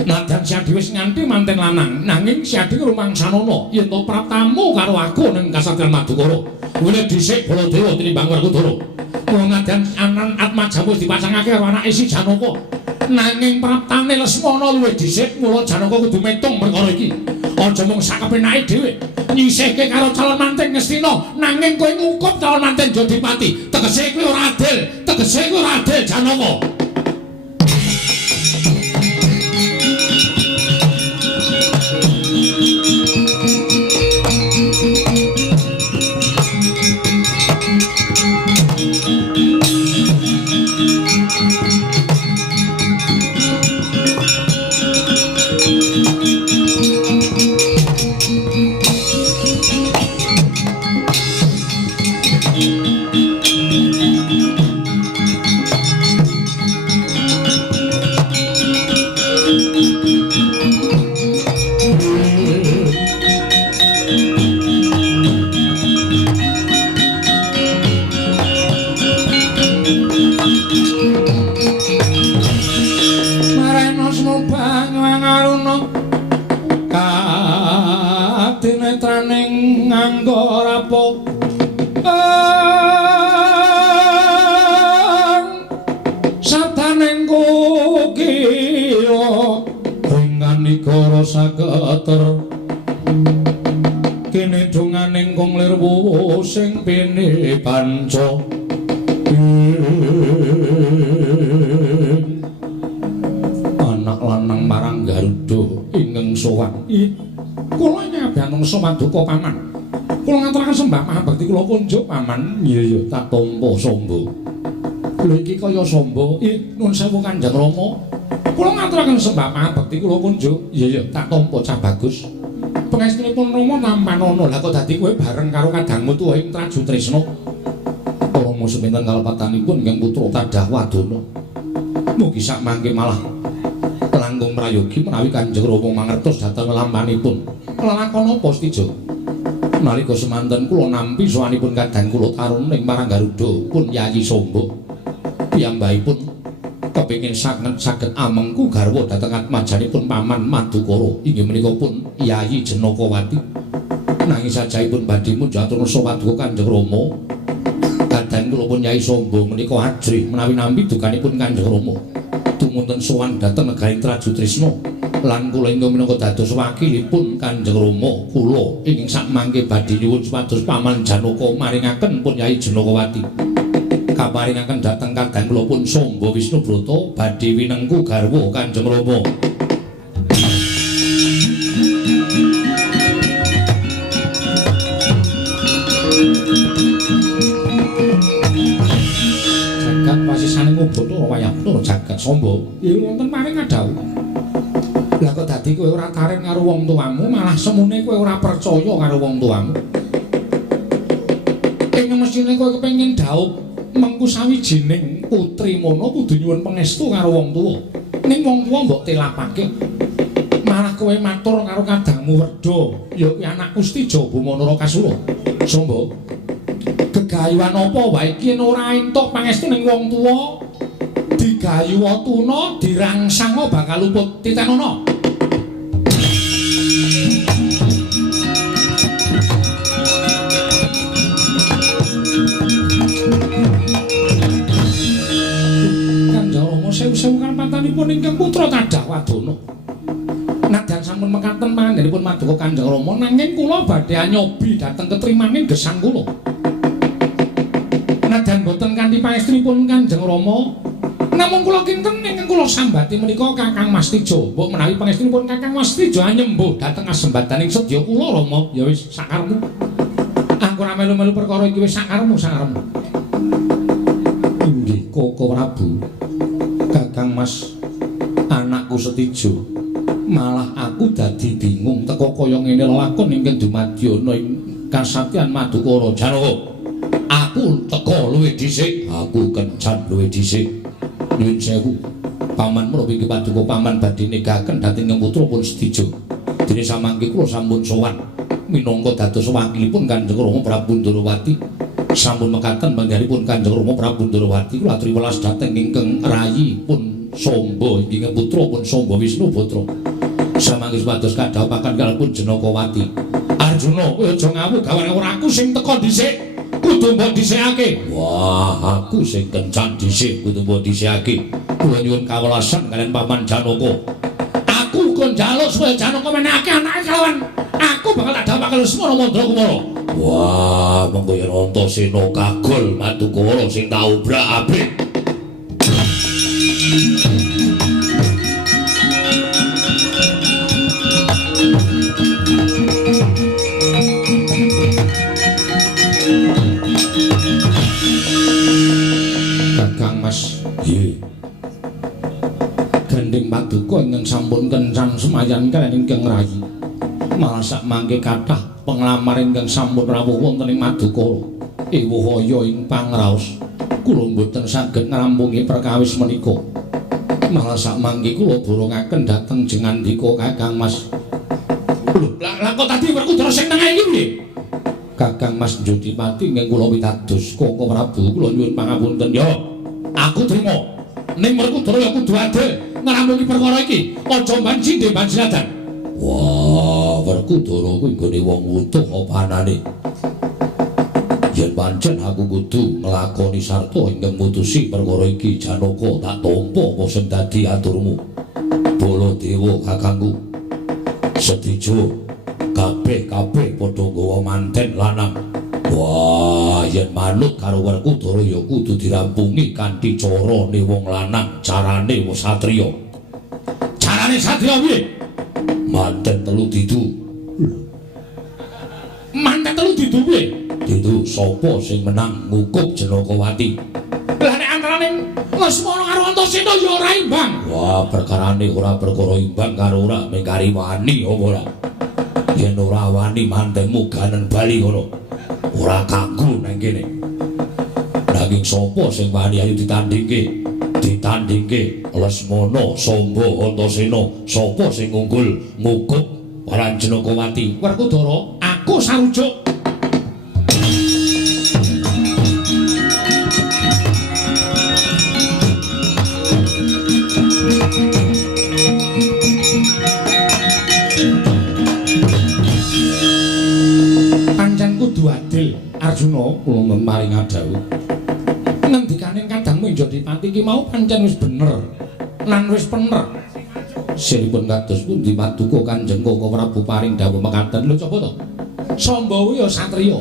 nadyan si Adi wis nganti manten lanang nanging si Adi rumangsanana yen to praptamu karo aku ning kasatyan Madukara luwih dhisik Baladewa tinimbang Werkudara mula nadyan anan Atmajamu dipasangake karo anake si Janaka nanging praptane Lesmana luwih dhisik mula Janaka kudu metung perkara iki aja mung sakepenake dhewe nyisihke karo calon manten Ngastina nanging kowe ngukup calon manten Jodipati tegese kowe ora adil tegese kowe ora adil Janaka sageter kene donganing kong lir wuwu sing pene panca anak lanang marang Garuda ingkang sowan kula nyabyantung Paduka Paman kula ngaturaken sembah pangabekti kula kunjuk Paman iya tak tampa samba lho iki kaya samba nuwun sewu Kanjeng Rama kula ngaturaken sembah pangabekti kula kunjuk iya tak tampa cah bagus pangestunipun Rama Tampanono lha kok dadi kowe bareng karo kadangmu tuwa ing Traju Tresna Rama seminten kalepatanipun ingkang putra Tadah Wadana mugi sak mangke malah langkung prayogi menawi Kanjeng Rama mangertos dhateng lampanipun lelakon apa Stijo nalika semanten kula nampi sowanipun kadang kula tarun ing marang Garuda pun Yayi Samba piyambakipun kepengin saged amengku garwa dhateng atmajanipun Paman Madukara inggih menika pun Yayi Janakawati nanging sajaipun badhe munjul aturna Paduka Kanjeng Rama kadang kula pun Nyai Samba menika ajrih menawi nampi dukanipun Kanjeng Rama tumunten sowan dhateng negaring Traju Trisna lan kula ingkang minangka dados wakilipun Kanjeng Rama kula ingkang sakmangke badhe nyuwun supados Paman Janaka maringaken pun Nyai Janakawati kaparingaken dhateng kadang kula pun Samba Wisnubrata badhe winengku garwa Kanjeng Rama. Pasisane ngobot wayah tur jagat Samba. Ya wonten maring adhawu. Lah kok dadi kowe ora karen karo wong tuamu, malah semune kowe ora percaya karo wong tuamu. Ing mesine kowe kepengin dhaup mengku sawijining putri mono kudu nyuwun pangestu karo wong tuwa. Ning wong tuwa mbok telapake. Malah kowe matur karo kadangmu Werda, ya kuwi anak Gusti Jaba Manara Kasura. Samba gegayuhan apa wae iki ora entuk pangestu ning wong tuwa digayu tuna dirangsang bakal luput titenono. Kanjeng Rama sewu-sewu kalpatanipun ingkang putra Tadah Wadana. Nadyan sampun mekaten panganggenipun Maduka Kanjeng Rama nanging kula badhe anyobi dhateng ketrimaning gesang kula. Nadyan boten kanthi pangestunipun Kanjeng Rama namung kula kinten ingkang kula sambati menika Kakang Mas Tijo. Mbok menawi pangestunipun Kakang Mas Tijo anyembuh dhateng kasembadaning sedya kula Rama ya wis sakarmu. Aku ora melu-melu perkara iki wis sakarmu. Inggih Koko Prabu. Kakang Mas anakku Setijo. Malah aku dadi bingung teko kaya ngene lelakon ingkang dumadyana ing kasatyan Madukara Janaka. Aku teko luwih dhisik, aku kencan luwih dhisik. Nyuwun sewu, paman menapa iki paduka paman badhe negaken dhateng putra pun Setijo. Dene samangke kula sampun sowan minangka dados wakilipun Kanjeng Rama Prabu Ndarawati. Sampun mekaten panggenipun Kanjeng Rama Prabu Ndarawati kula aturi welas dhateng ingkang rayi pun Samba ingkang putra pun Samba Wisnubrata. Samangke supados kadhawuhaken kalipun Janakawati. Arjuna, kowe aja ngawur gawane ora aku sing teko dhisik. Kudu mbok dhisikake. Wah, aku sing kencan dhisik kudu mbok dhisikake. Kula nyuwun kawelasan kalian Paman Janaka. Aku kon njaluk supaya Janaka menehake anake kelawan aku bakal tak dawuhake Lesmana Mandra Kumara. Wah, mengko yen Antasena kagol Madukara sing tau obrak-abrik. Paduka ingkang sampun kencan semayan kaliyan ingkang rayi. Malah sakmangke kathah penglamar ingkang sampun rawuh wonten ing Madukara. Ewuhaya ing pangraos kula mboten saged ngrampungi perkawis menika. Malah sakmangke kula borongaken dhateng jengandika Kakang Mas. Lho, lah kok tadi Werkudara sing tengah iki piye? Kakang Mas Jodipati ingkang kula pitados Koko Prabu kula nyuwun pangapunten. Ya, aku trima. Ning Werkudara ya kudu adil ngrampungi perkara iki, aja mbanci ndek banjladan. Wah, Werkudara kuwi nggone wong wutuh apa anane. Yen pancen aku kudu nglakoni sarta ingkang mutusi perkara iki, Janaka tak tampa apa sing dadi aturmu. Baladewa kakangku. Setijo kabeh padha nggawa manten lanang. Wah, yen manut karo Werkudara ya kudu dirampungi kanthi carane wong lanang, carane wong satriya. Carane satriya piye? Manten telu didu. Manten telu didu piye? Didu sapa sing menang ngukup Janakawati. Lah nek antarane Lesmana karo Antasena ya ora imbang. Wah, perkarane ora perkara imbang karo ora mengkari wani apa ora. Yen ora wani mantenmu ganen bali ngono. Ora kanggo nang kene. Nanging sapa sing wani ayo ditandingke? Ditandingke Lesmana, Samba, Antasena. Sapa sing unggul ngukup para Janakawati? Werkudara, aku sarujuk. Arjuna kula maring adhawuh Adipati ki mau pancen wis bener lan wis pener. Siripun kados pundi Paduka Kanjeng Koko Prabu paring dawuh mekaten lho coba to. Samba kuwi ya satriya.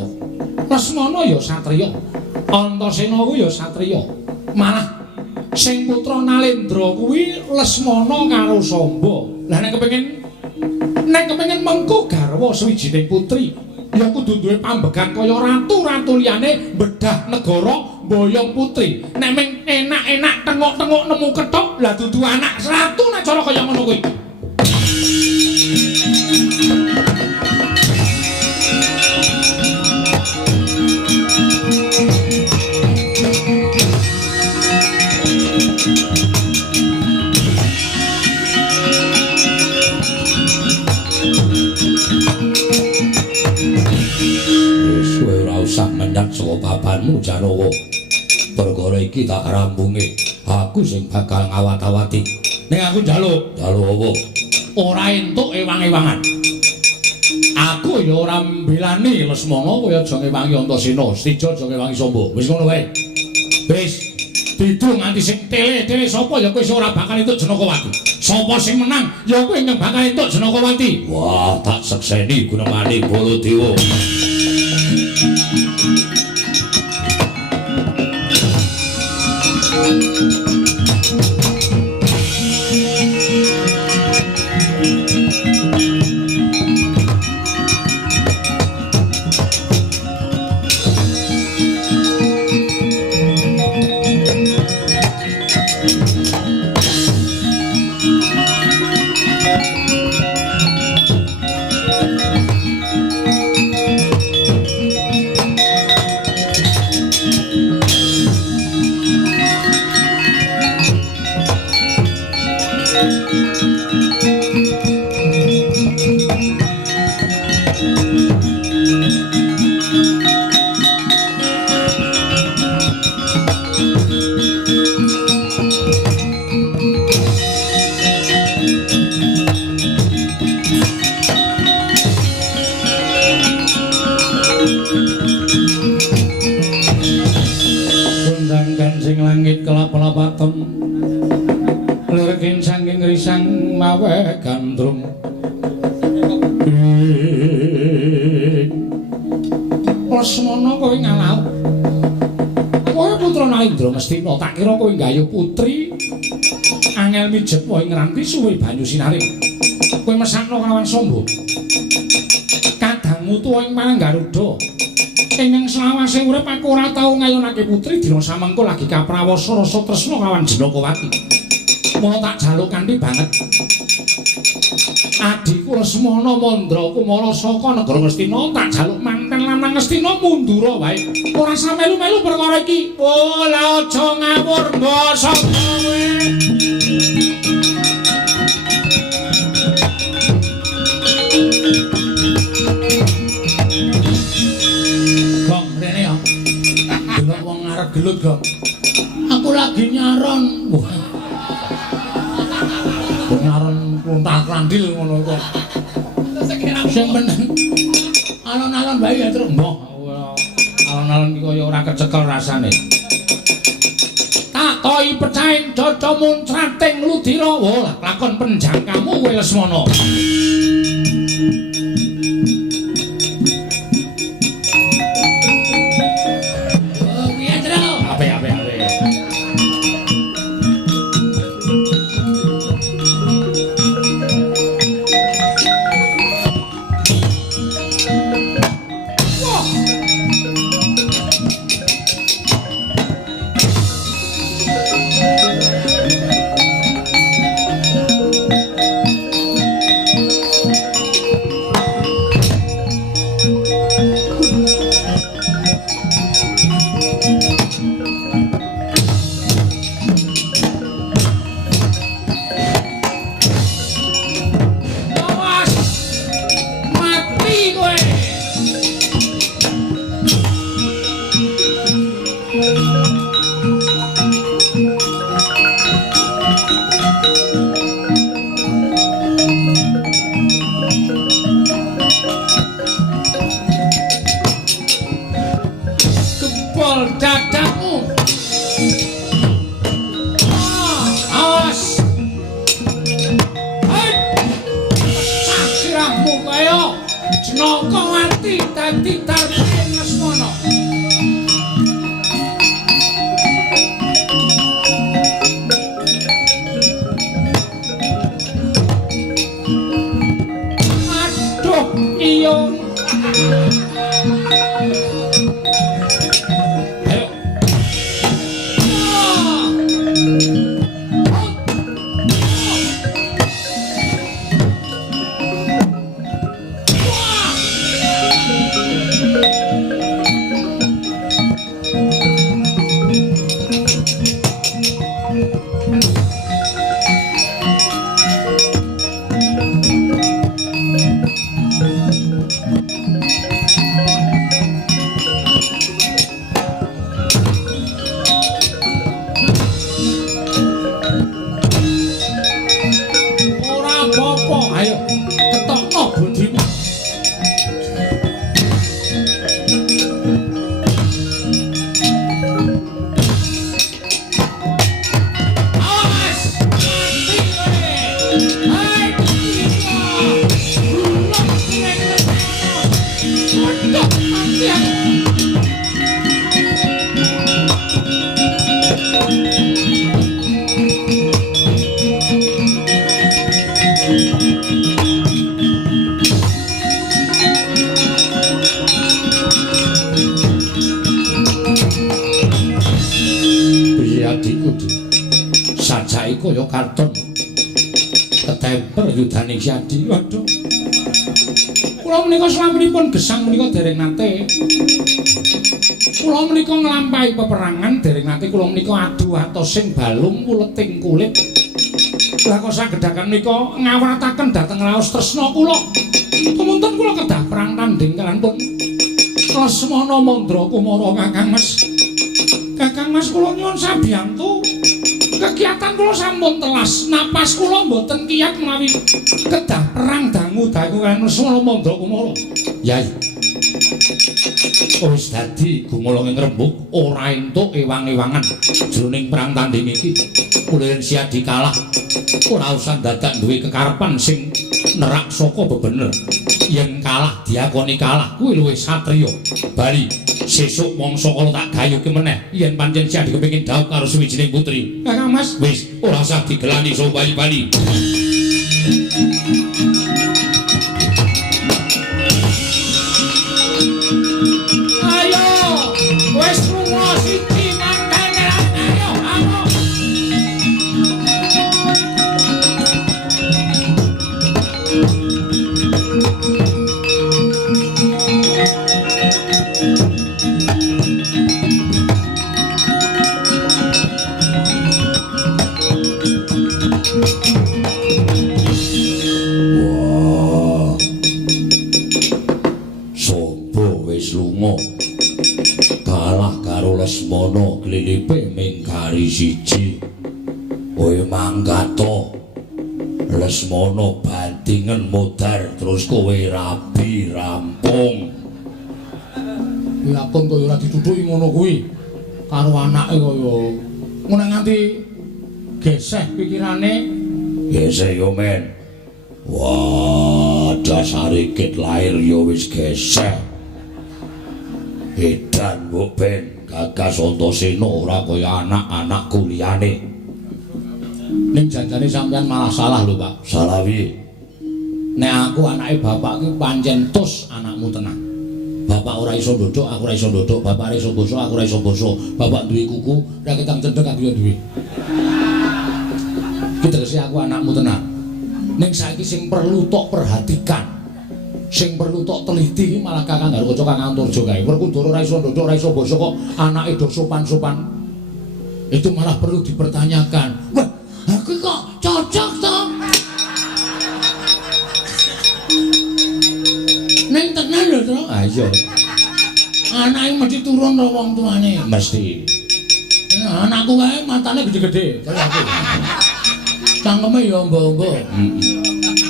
Lesmana ya satriya. Antasena kuwi ya satriya. Malah sing putra Nalendra kuwi Lesmana karo Samba. Lah nek kepengin mengko garwa sawijining putri, ya kudu duwe pambegan kaya ratu-ratu liyane bedah negara mboyong putri. Nek meng enak-enak tengok-tengok nemu kethok, lah dudu anak ratu nek cara kaya ngono kuwi. Mendak saka papanmu Jarawa. Perkara iki tak rampunge. Aku sing bakal ngawat-awati. Ning aku njaluk apa? Ora entuk ewang-ewangan. Aku ya ora mbelani Lesmana kaya aja ngewangi Antasena, Stija aja ngewangi Samba. Wis ngono wae. Wis didu nganti sing tele-tele sapa ya kowe sing ora bakal entuk Janakawati. Sapa sing menang ya kowe sing bakal entuk Janakawati. Wah, tak sekseni Gunemani Baladewa. Gandrung Lesmana kowe ngalau. Kowe putra Nalendra Mestina, tak kira kowe nggayuh putri angel mijet wae ngranti suwe banyu sinaring. Kowe mesakno kelawan Samba. Kadangmu tuwa ing Pananggaruda. Ing selawase urip aku ora tau ngayunake putri dina samengko lagi kaprawasa rasa tresna kelawan Janakawati. Mau tak jaluk kanthi banget. Adikku Lesmana Mandra Kumara saka negara Ngastina tak jaluk manten lanang Ngastina mundura wae. Ora usah melu-melu perkara iki. Oh, la aja ngawur basa kowe. Gong rene ya. Delok wong arep gelut, Gong. Aku lagi nyaron. Nyaron luntar klandil ngono kok. Sing meneng. Alon-alon bae ya terus mbah. Alon-alon iki kaya ora kecekel rasane. Tak toi pecahin dodo muncrating ludira. Wah, lakon penjangkamu kowe Lesmana. Oh, piye, Tru? Ape. Sajake kaya karton ketemper yudaning Syadi. Waduh. Kula menika slaminipun gesang menika dereng nate. Kula menika nglampahi peperangan dereng nate kula menika adu atosing balung uleting kulit. Lah kok sagedhaken menika ngawrataken dhateng raos tresna kula. Kemuntun kula kedah perang tanding kaliyan pun Lesmana Mandra Kumara Kakang Mas. Kakang Mas kula nyuwun sabiyantu. Kegiatan kula sampun telas, napas kula mboten kiyat menawi kedah perang dangu-dangu kaliyan Lesmana Mandra Kumara. Yai. Wis dadi gumulung ing rembug ora entuk ewang-ewangan jroning perang tanding iki. Mulih Syadi kalah. Ora usah dadak duwe kekarepan sing nerak saka bebener. Yen kalah diakoni kalah kuwi luwih satriya. Bali sesuk mangsa kala tak gayuke meneh yen pancen Syadi kepengin dhaup karo suwijining putri. Kakang Mas, wis ora usah digelani so bali-bali. Ayo, wis lunga siji mangkane ayo, ayo. Kalah karo Lesmana klilipe ming kari siji. Kowe mangkat to. Lesmana bandingen modar terus kowe rabi rampung. Ya pun kaya ora ditutuki ngono kuwi karo anake kaya ngono nganti geseh pikirane. Geseh yo men. Wah, dasare kit lair yo wis geseh. Edan mbok ben Gagas Antasena ora kaya anak-anak kuliyane. Ning janjane sampean malah salah lho, Pak. Salah piye? Nek aku anake bapak ki pancen tus anakmu tenan. Bapak ora iso ndodok, aku ora iso ndodok. Bapak ora iso basa, aku ora iso basa. Bapak duwe kuku, ra ketang cendhek aku yo duwe. Ki tegese aku anakmu tenan. Ning saiki sing perlu tok perhatikan. Sing perlu tok teliti malah Kakang Garukaca Kakang Antarja kae. Werkudara ora iso ndodok, ora iso basa kok anake do sopan-sopan. Itu malah perlu dipertanyakan. Wah, aku kok cocok to? Ning tenan lho, Tru. Ah iya. Anake mesti turun karo wong tuane. Mesti. Anakku kae matane gede-gede kaya aku. Cangkeme ya ombo-ombo.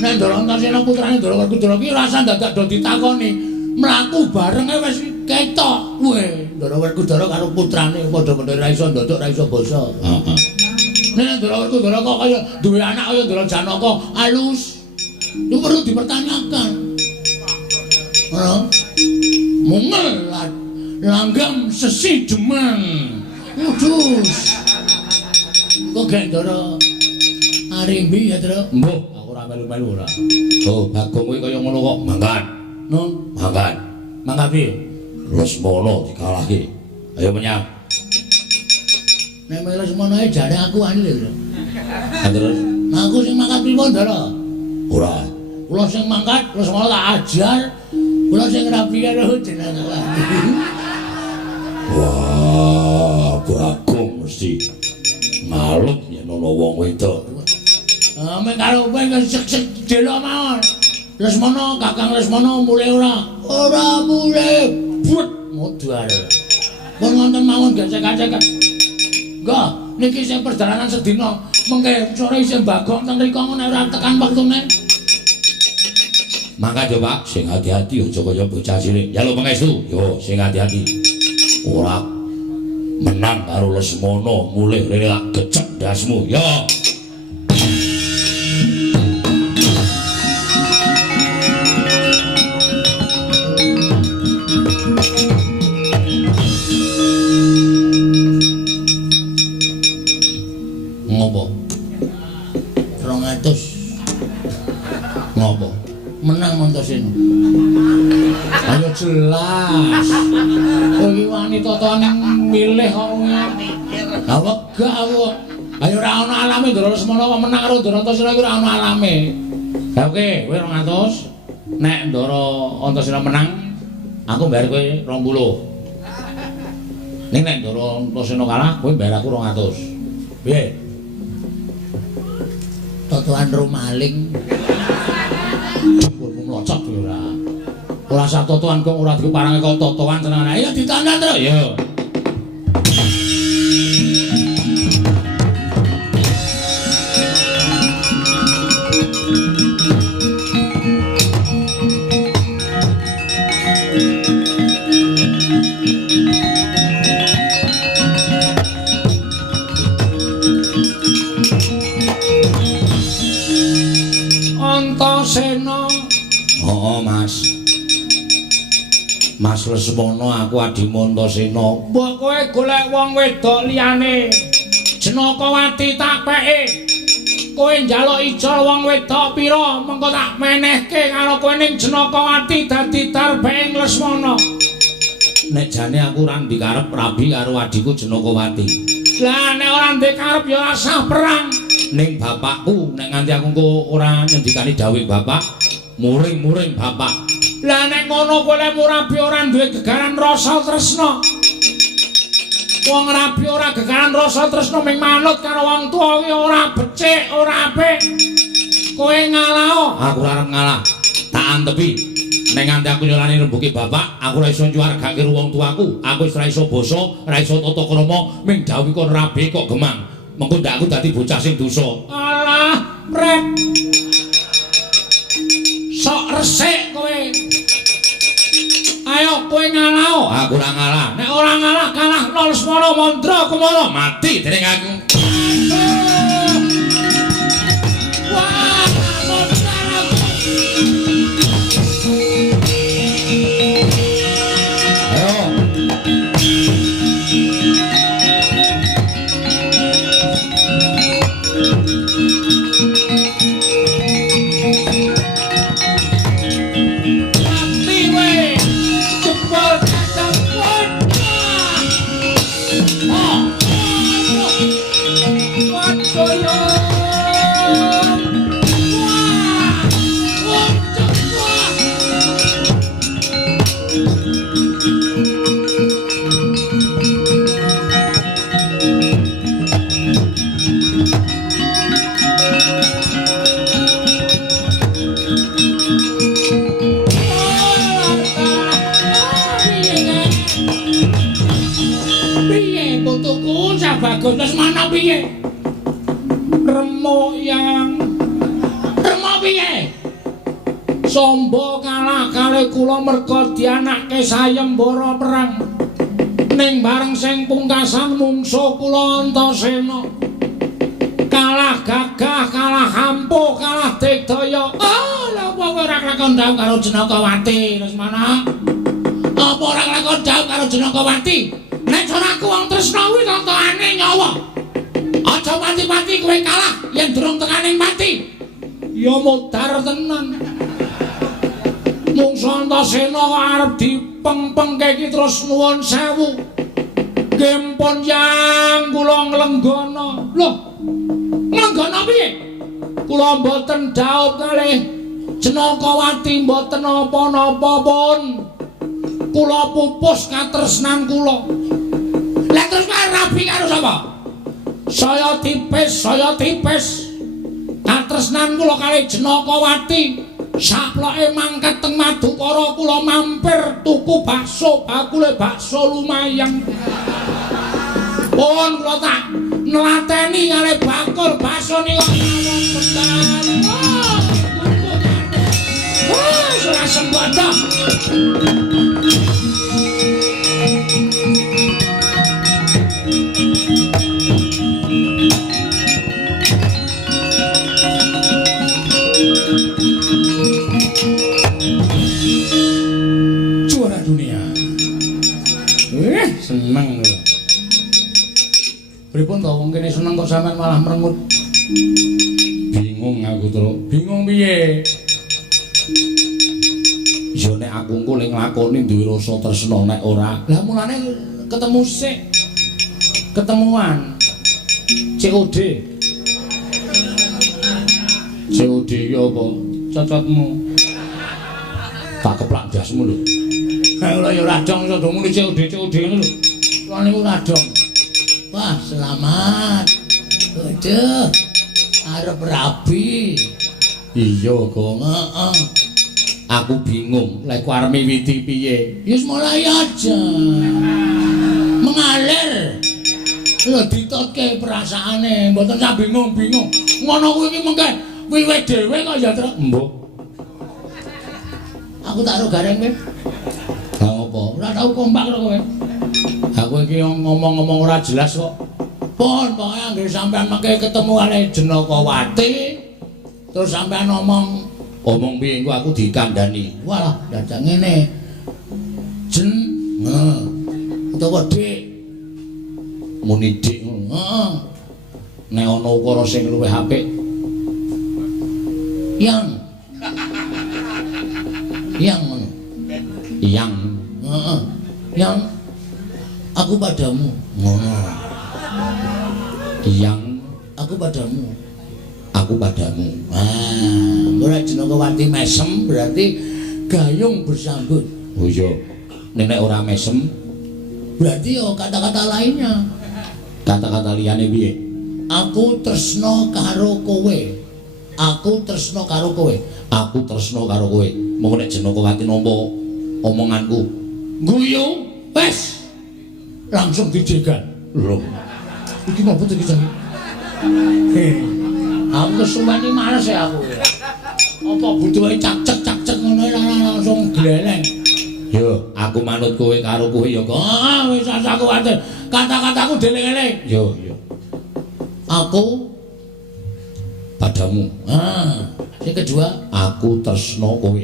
Nek Ndara Antasena putrane Ndara Werkudara ki rasa dadak do ditakoni, mlaku barenge wis ketok. Weh, Ndara Werkudara karo putrane padha-padha ra iso ndodok, ra iso basa. Heeh. Nek Ndara Werkudara kok kaya duwe anak kaya Ndara Janaka alus. Itu perlu dipertanyakan. Ora? Mungel langgam sesi demang. Udus. Kok gak Ndara Arimbi ya, Tru? Mbok melu-melu ora. Oh, Bagong kuwi kaya ngono kok. Mangkat. Nun, Mangkat. mangkat piye? Lesmana dikalahke. Ayo menyang. Nek melu semono ae jare aku ane lho. Terus Nah, aku sing mangkat pripun, Ndara? ora. Kula sing mangkat Lesmana tak ajar. Kula sing rapian lho jenenge. Wah, Bagong mesti ngalut yen ana wong wedok. Mek karo kowe sek-sek delo mawon. Lesmana, Kakang Lesmana mulih ora? Ora mulih. But modal. Pun wonten mawon gesek-gesek. Enggak, niki sing perjalanan sedina. Mengke sore isih Bagong ten mriko ngono ora tekan wektune. Mangkat yo, Pak. Sing hati-hati aja kaya bocah cilik. Ya lho pangestu. Yo, sing hati-hati. Ora menang karo Lesmana mulih rene tak gecek ndasmu. Yo. Ngopo? 200. Ngopo? Menang Montosin. Ayo jelas. Kowe iki wanita to ning milih kok mikir. Lah wegah aku. Ayo ora ana alame Ndara Lesmana kok menang karo Ndara Antasena iki ora ana alame. Lah oke, kowe 200. Nek Ndara Antasena menang, aku mbayar kowe 20. Ning nek Ndara Antasena kalah, kowe mbayar aku 200. Piye? Totoan rumaling. Jempolmu mlocot ora. Ora sak totoan kok ora diparangi kok totoan tenan. Ayo ditandang to, yo. Antasena. Oh, Mas. Mas Lesmana aku Adimu Antasena. Mbok kowe golek wong wedok liyane. Jenakawati tak peke. Kowe njaluk ijol wong wedok pira, mengko tak menehke karo kowe ning Jenakawati dadi tarbeng Lesmana. Nek jane aku ora ndikarep rabi karo adhiku Jenakawati. Lah nek ora ndikarep ya asah perang. Ning bapakku nek nganti aku engko ora nyendikani dawuh bapak, muring-muring bapak. Lah nek ngono kowe lek rabi ora duwe gegaran rasa tresna. Wong rabi ora gegaran rasa tresna ming manut karo wong tuwa kuwi ora becik, ora apik. Kowe ngalah. Aku ora arep ngalah. Tak antepi. Nek nganti aku nyolani rembuke bapak, aku ora iso nyuwargake wong tuaku. Aku wis ora iso basa, ora iso tata krama, ming dawuh kon rabi kok gemang. Mengko ndak aku dadi bocah sing dosa. Alah, pret. Sok resik kowe. Ayo kowe ngalah. Aku ora ngalah. Nek ora ngalah kalah Lesmana Mandra Kumara mati dening aku. Wah, montar aku. Ayo. Bagus Lesmana piye? Remo piye? Sombo kalah kalih kula merga dianakke sayembara perang. Ning bareng sing pungkasan mungsuh kula Antasena. Kalah gagah, kalah ampuh, kalah digdaya. Oh, lha apa ora kelakon dawuh karo Jenakawati Lesmana? Apa ora kelakon dawuh karo Jenakawati? Nek aku wong tresna kuwi totoane nyawa. Aja mati-mati kowe kalah yen durung tekaning mati. Ya modar tenan. Mungsuh Antasena kok arep dipeng-pengke iki terus nuwun sewu. Gempon yang kula nglenggana. Loh, nglenggana piye? Kula mboten dhaup kalih Jenakawati mboten apa-napa pun. Kula pupus katresnan kula. Lah terus rabi karo sapa? Saya tipis. Katresnan kula kalih Jenakawati. Saploke mangkat teng Madukara kula mampir tuku bakso, bakule bakso lumayan. Pun kula tak nelateni kalih bakul bakso nika mawon tenan. Wah, ora sembodo. Juara dunia. Seneng lho. Pripun bingung to wong kene seneng kok sampean malah merengut. Bingung aku terus. Bingung piye? Ya nek aku engko ling nglakoni duwe rasa tresna nek ora. Lah mulane ketemu sik. Ketemuan. COD. COD iki apa? Cocotmu. Tak keplak dasmu lho. Ha ora ya radong iso do muni COD ngene lho. Soale niku radong. Wah, selamat. Aduh. Arep rabi. Iya kok. Heeh. Aku bingung lek ku arep miwiti piye. Wis mulai aja. Mengalir. Lho ditotke perasaane, mboten sak bingung-bingung. Ngono kuwi iki mengke wiwit dhewe kok ya truk. Mbok. Aku tak ro gareng kowe. Lah apa? Ora tau kompak karo kowe. Aku iki ngomong-ngomong ora jelas kok. Pun pokoke anggere sampean mengke ketemu kali Jenakawati terus sampean omong Piye engko aku dikandani. walah dadak ngene. Jen, utawa Dik. Muni dik. Heeh. Nek ana ukara sing luwih apik. Yang ngono. Yang Heeh. Yang aku padamu. Ngono. yang Aku padamu. aku padamu. Ora Jenakawati mesem berarti gayung bersambut. Oh iya. Nek ora mesem, Berarti yo kata-kata lainnya. kata-kata liyane piye? Aku tresno karo kowe. Aku tresno karo kowe. Aku tresno karo kowe. Monggo nek Jenakawati nampa omonganku. Guyu, wes. Langsung dijegal. Lho, Iki mau iki jane. Aku kesuwen iki males ya aku. Apa butuhe cak-cek ngono langsung gleleng. yo aku manut kowe karo kowe ya kok. Wis aku ate. Kata-kataku deleng-eleng. Yo. Aku Padamu. Yang kedua, Aku tresno kowe.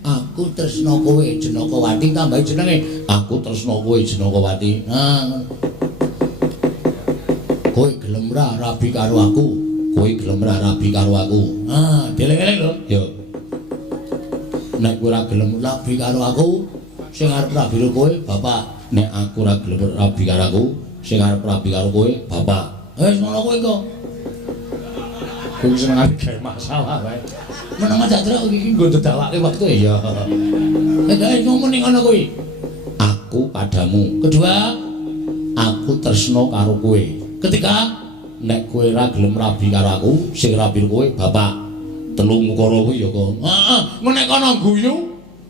aku tresno kowe Jenakawati tambahi jenenge. Aku tresno kowe Jenakawati. Kowe gelem ra rabi karo aku. Kowe gelem ra rabi karo aku. Deleng-eleng lho. Yo. Nek kowe ora gelem Rabi karo aku, sing arep rabi karo kowe, Bapak. nek aku ora gelem rabi karo aku, sing arep rabi karo kowe, Bapak. Wis ngono kuwi kok. Kowe senengane gawe masalah wae. Meneng aja truk iki nggo dodawake wektu ya. Iya. Nek ngomong ning ngono kuwi. Aku padamu. Kedua, Aku tresno karo kowe. ketiga, Nek kowe ora gelem rabi karo aku, sing rabi kowe, Bapak. Telung ukara kuwi ya kok. ngono nek kono guyu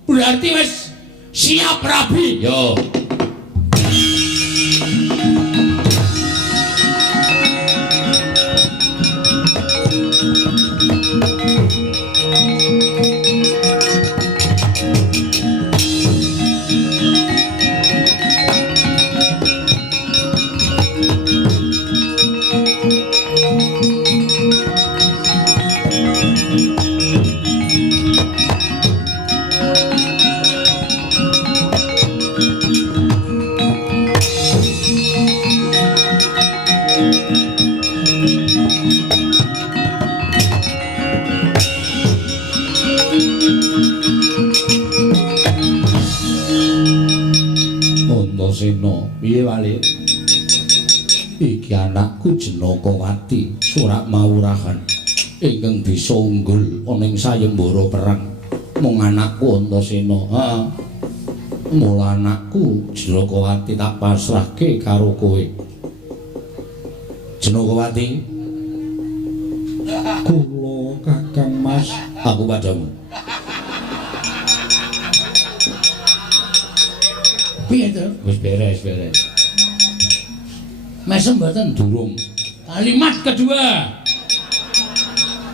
berarti wis siap rabi. Yo. Antasena, piye wale? Iki anakku Jenakawati, Surak Mawurahan. Ingkang bisa unggul ana ing sayembara perang. Mung anakku Antasena. Mula anakku Jenakawati tak pasrahke karo kowe. Jenakawati. Kula Kakang Mas, aku padamu. Piye to? Wis beres. Mesem mboten? Durung. Kalimat kedua.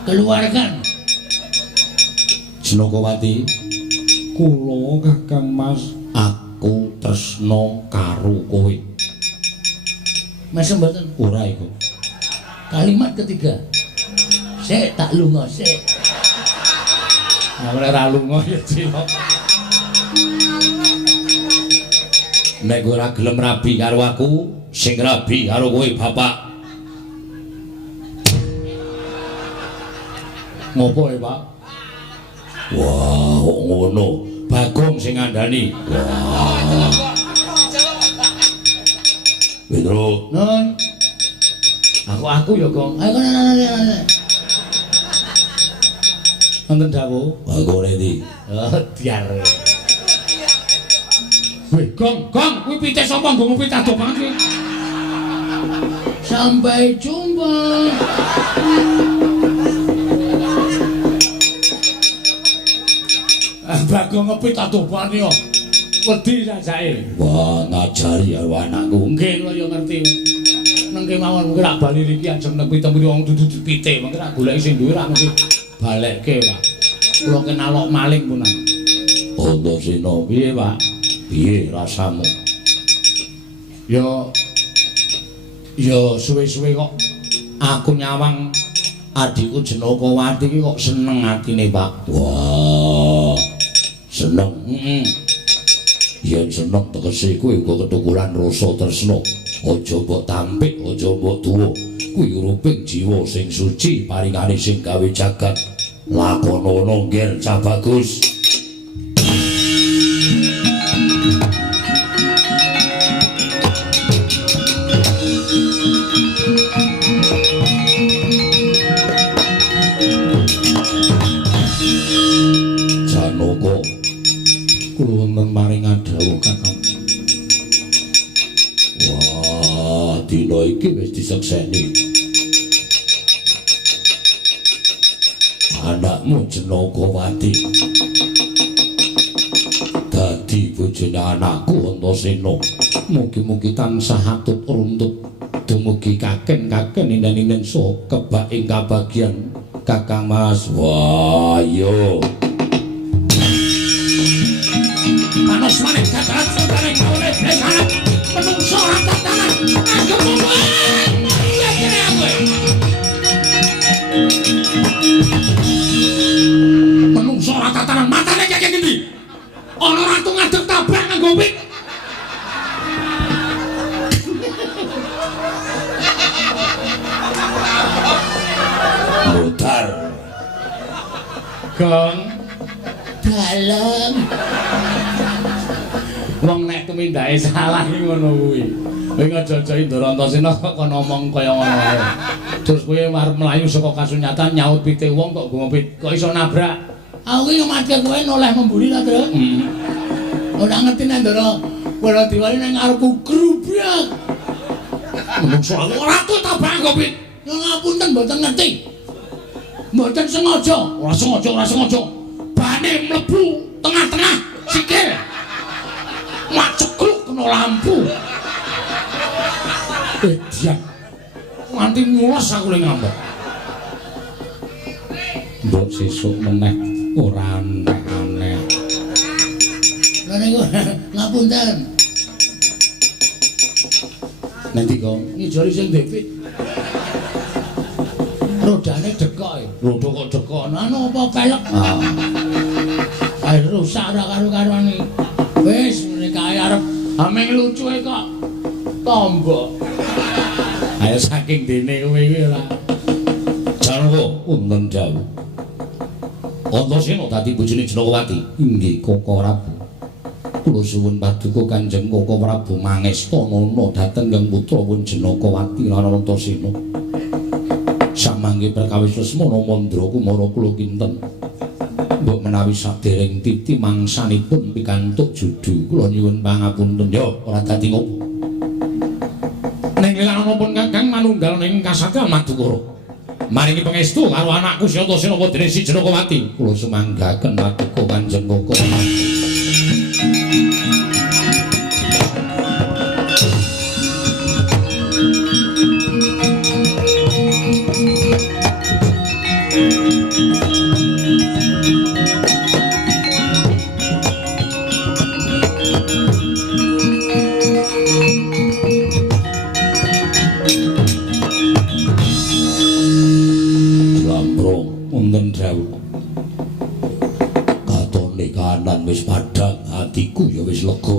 Keluarkan. Jenakawati. Kula Kakang Mas, aku tresno karo kowe. Mesem mboten? Ora iku. Kalimat ketiga. Sik tak lunga sik. Ora ra lunga ya cilok. Nek kowe ora gelem rabi karo aku, sing rabi karo kowe bapak. Ngopo Pak? Wah, kok ngono. Bagong sing ngandani. Wah. Pedro, Nun. Aku ya, Gong. Ayo kono. Wonten dawuh. bagone ndi? Oh, diar. Weh, Gong, kuwi pite sapa nggo ngopi tado banget. Sampai jumpa. Bagong ngopi tado banget yo. Wedi rasake. Wah, ngajari karo anakku. Nggih, kula yo ngerti. Nengke mawon mengko rak bali niki ajeng nang pitemuri wong dudu pite, mengko rak goleki sing duwe rak mesti balekke, Pak. Kula kenalok maling punan. Antasena, Piye, Pak? piye rasamu? Yo suwe-suwe kok aku nyawang adikku Jenokawati iki kok seneng atine, Pak. Wah, seneng. Heeh. Yen seneng tegese kowe uga ketukuran rasa tresna. Aja mbok tampik, aja mbok tuwa. Kuwi uruping jiwa sing suci paringane sing gawe jagat. Lakonono ngger cah bagus. Janaka Kula wonten maringan dawuh Kakang. wah, dina iki wis disekseni. Anakmu Jenokawati dadi bojone anakku Antasena. Mugi-mugi tansah atut runtut dumugi kaken-kaken inden-inden saha kebak ing kabagyan Kakang Mas. Wah, yo. Panos maneh kakarat sutane kawule blesanan menungso ora tatanan agem wae iya kene aku menungso ora tatanan matane kaya ngendi ana ratu ngadeg tabrak nganggo wit Mutar. Gong dalem wong nek tumindahe salah iki ngono kuwi. Kowe aja-aja Indra Antasena kok ngomong kaya ngono ae. Terus kowe arep mlayu saka kasunyatan nyaut pite wong kok nggo pit kok iso nabrak. Aku iki ngematke kowe noleh memburi ta, Tru? Ora ngerti nek Ndara ora diwali nang ngarepku grubrak. Menungso aku ora tuh tabrak nggo pit. Ya ngapunten mboten ngerti. Mboten sengaja, ora sengaja. Bane mlebu tengah-tengah sikil. Mak cekluk kena lampu. Dian. Nganti ngulas aku le ngambek. Mbok sesuk meneh ora aneh-aneh. Lah niku ngapunten. Nanti kok ngijori sing depit. Rodane dekok. Rodha kok dekok. Anu apa pelek? Ayo rusak ora karo-karuan iki. Wis menikahe arep ameng lucu kok tombok. Ayo saking dene kowe iki ora. Janaka wonten dawuh. Antasena dadi bojone Jenokawati. Inggih Koko Prabu. Kula suwun paduka Kanjeng Koko Prabu mangesta nana dhateng Kang putra pun Jenokawati lan Antasena. Samangke perkawis Lesmana Mandra Kumara kula kinten. Mbok menawi sadèrèng titi mangsanipun pikantuk judu kula nyuwun pangapunten ya ora dadi ngopo. Ning lelananipun Kakang manunggal ning kasatya Madukara. Maringi pangestu karo anakku Si Antasena Putra Si Jenokawati. Kula sumanggaken paduka Kanjeng Koko. Wonten wis padhang atiku ya wis lega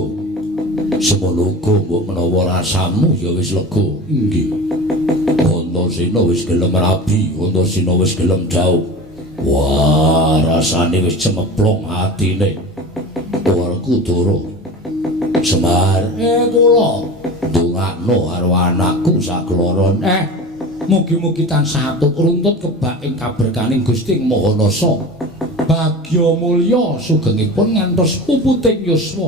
ngono uga mbok menawa rasamu ya wis lega. Inggih. Antasena wis gelem rabi, Antasena wis gelem jauh. Wah, rasane wis cemeplong atine. Warku Dara. Semar, kula ndongakno karo anakku sakloron. Mugi-mugi tansah atut runtut kebak ing kaberkaning Gusti Maha Nasa. Bagya mulya sugengipun ngantos puputing yuswa.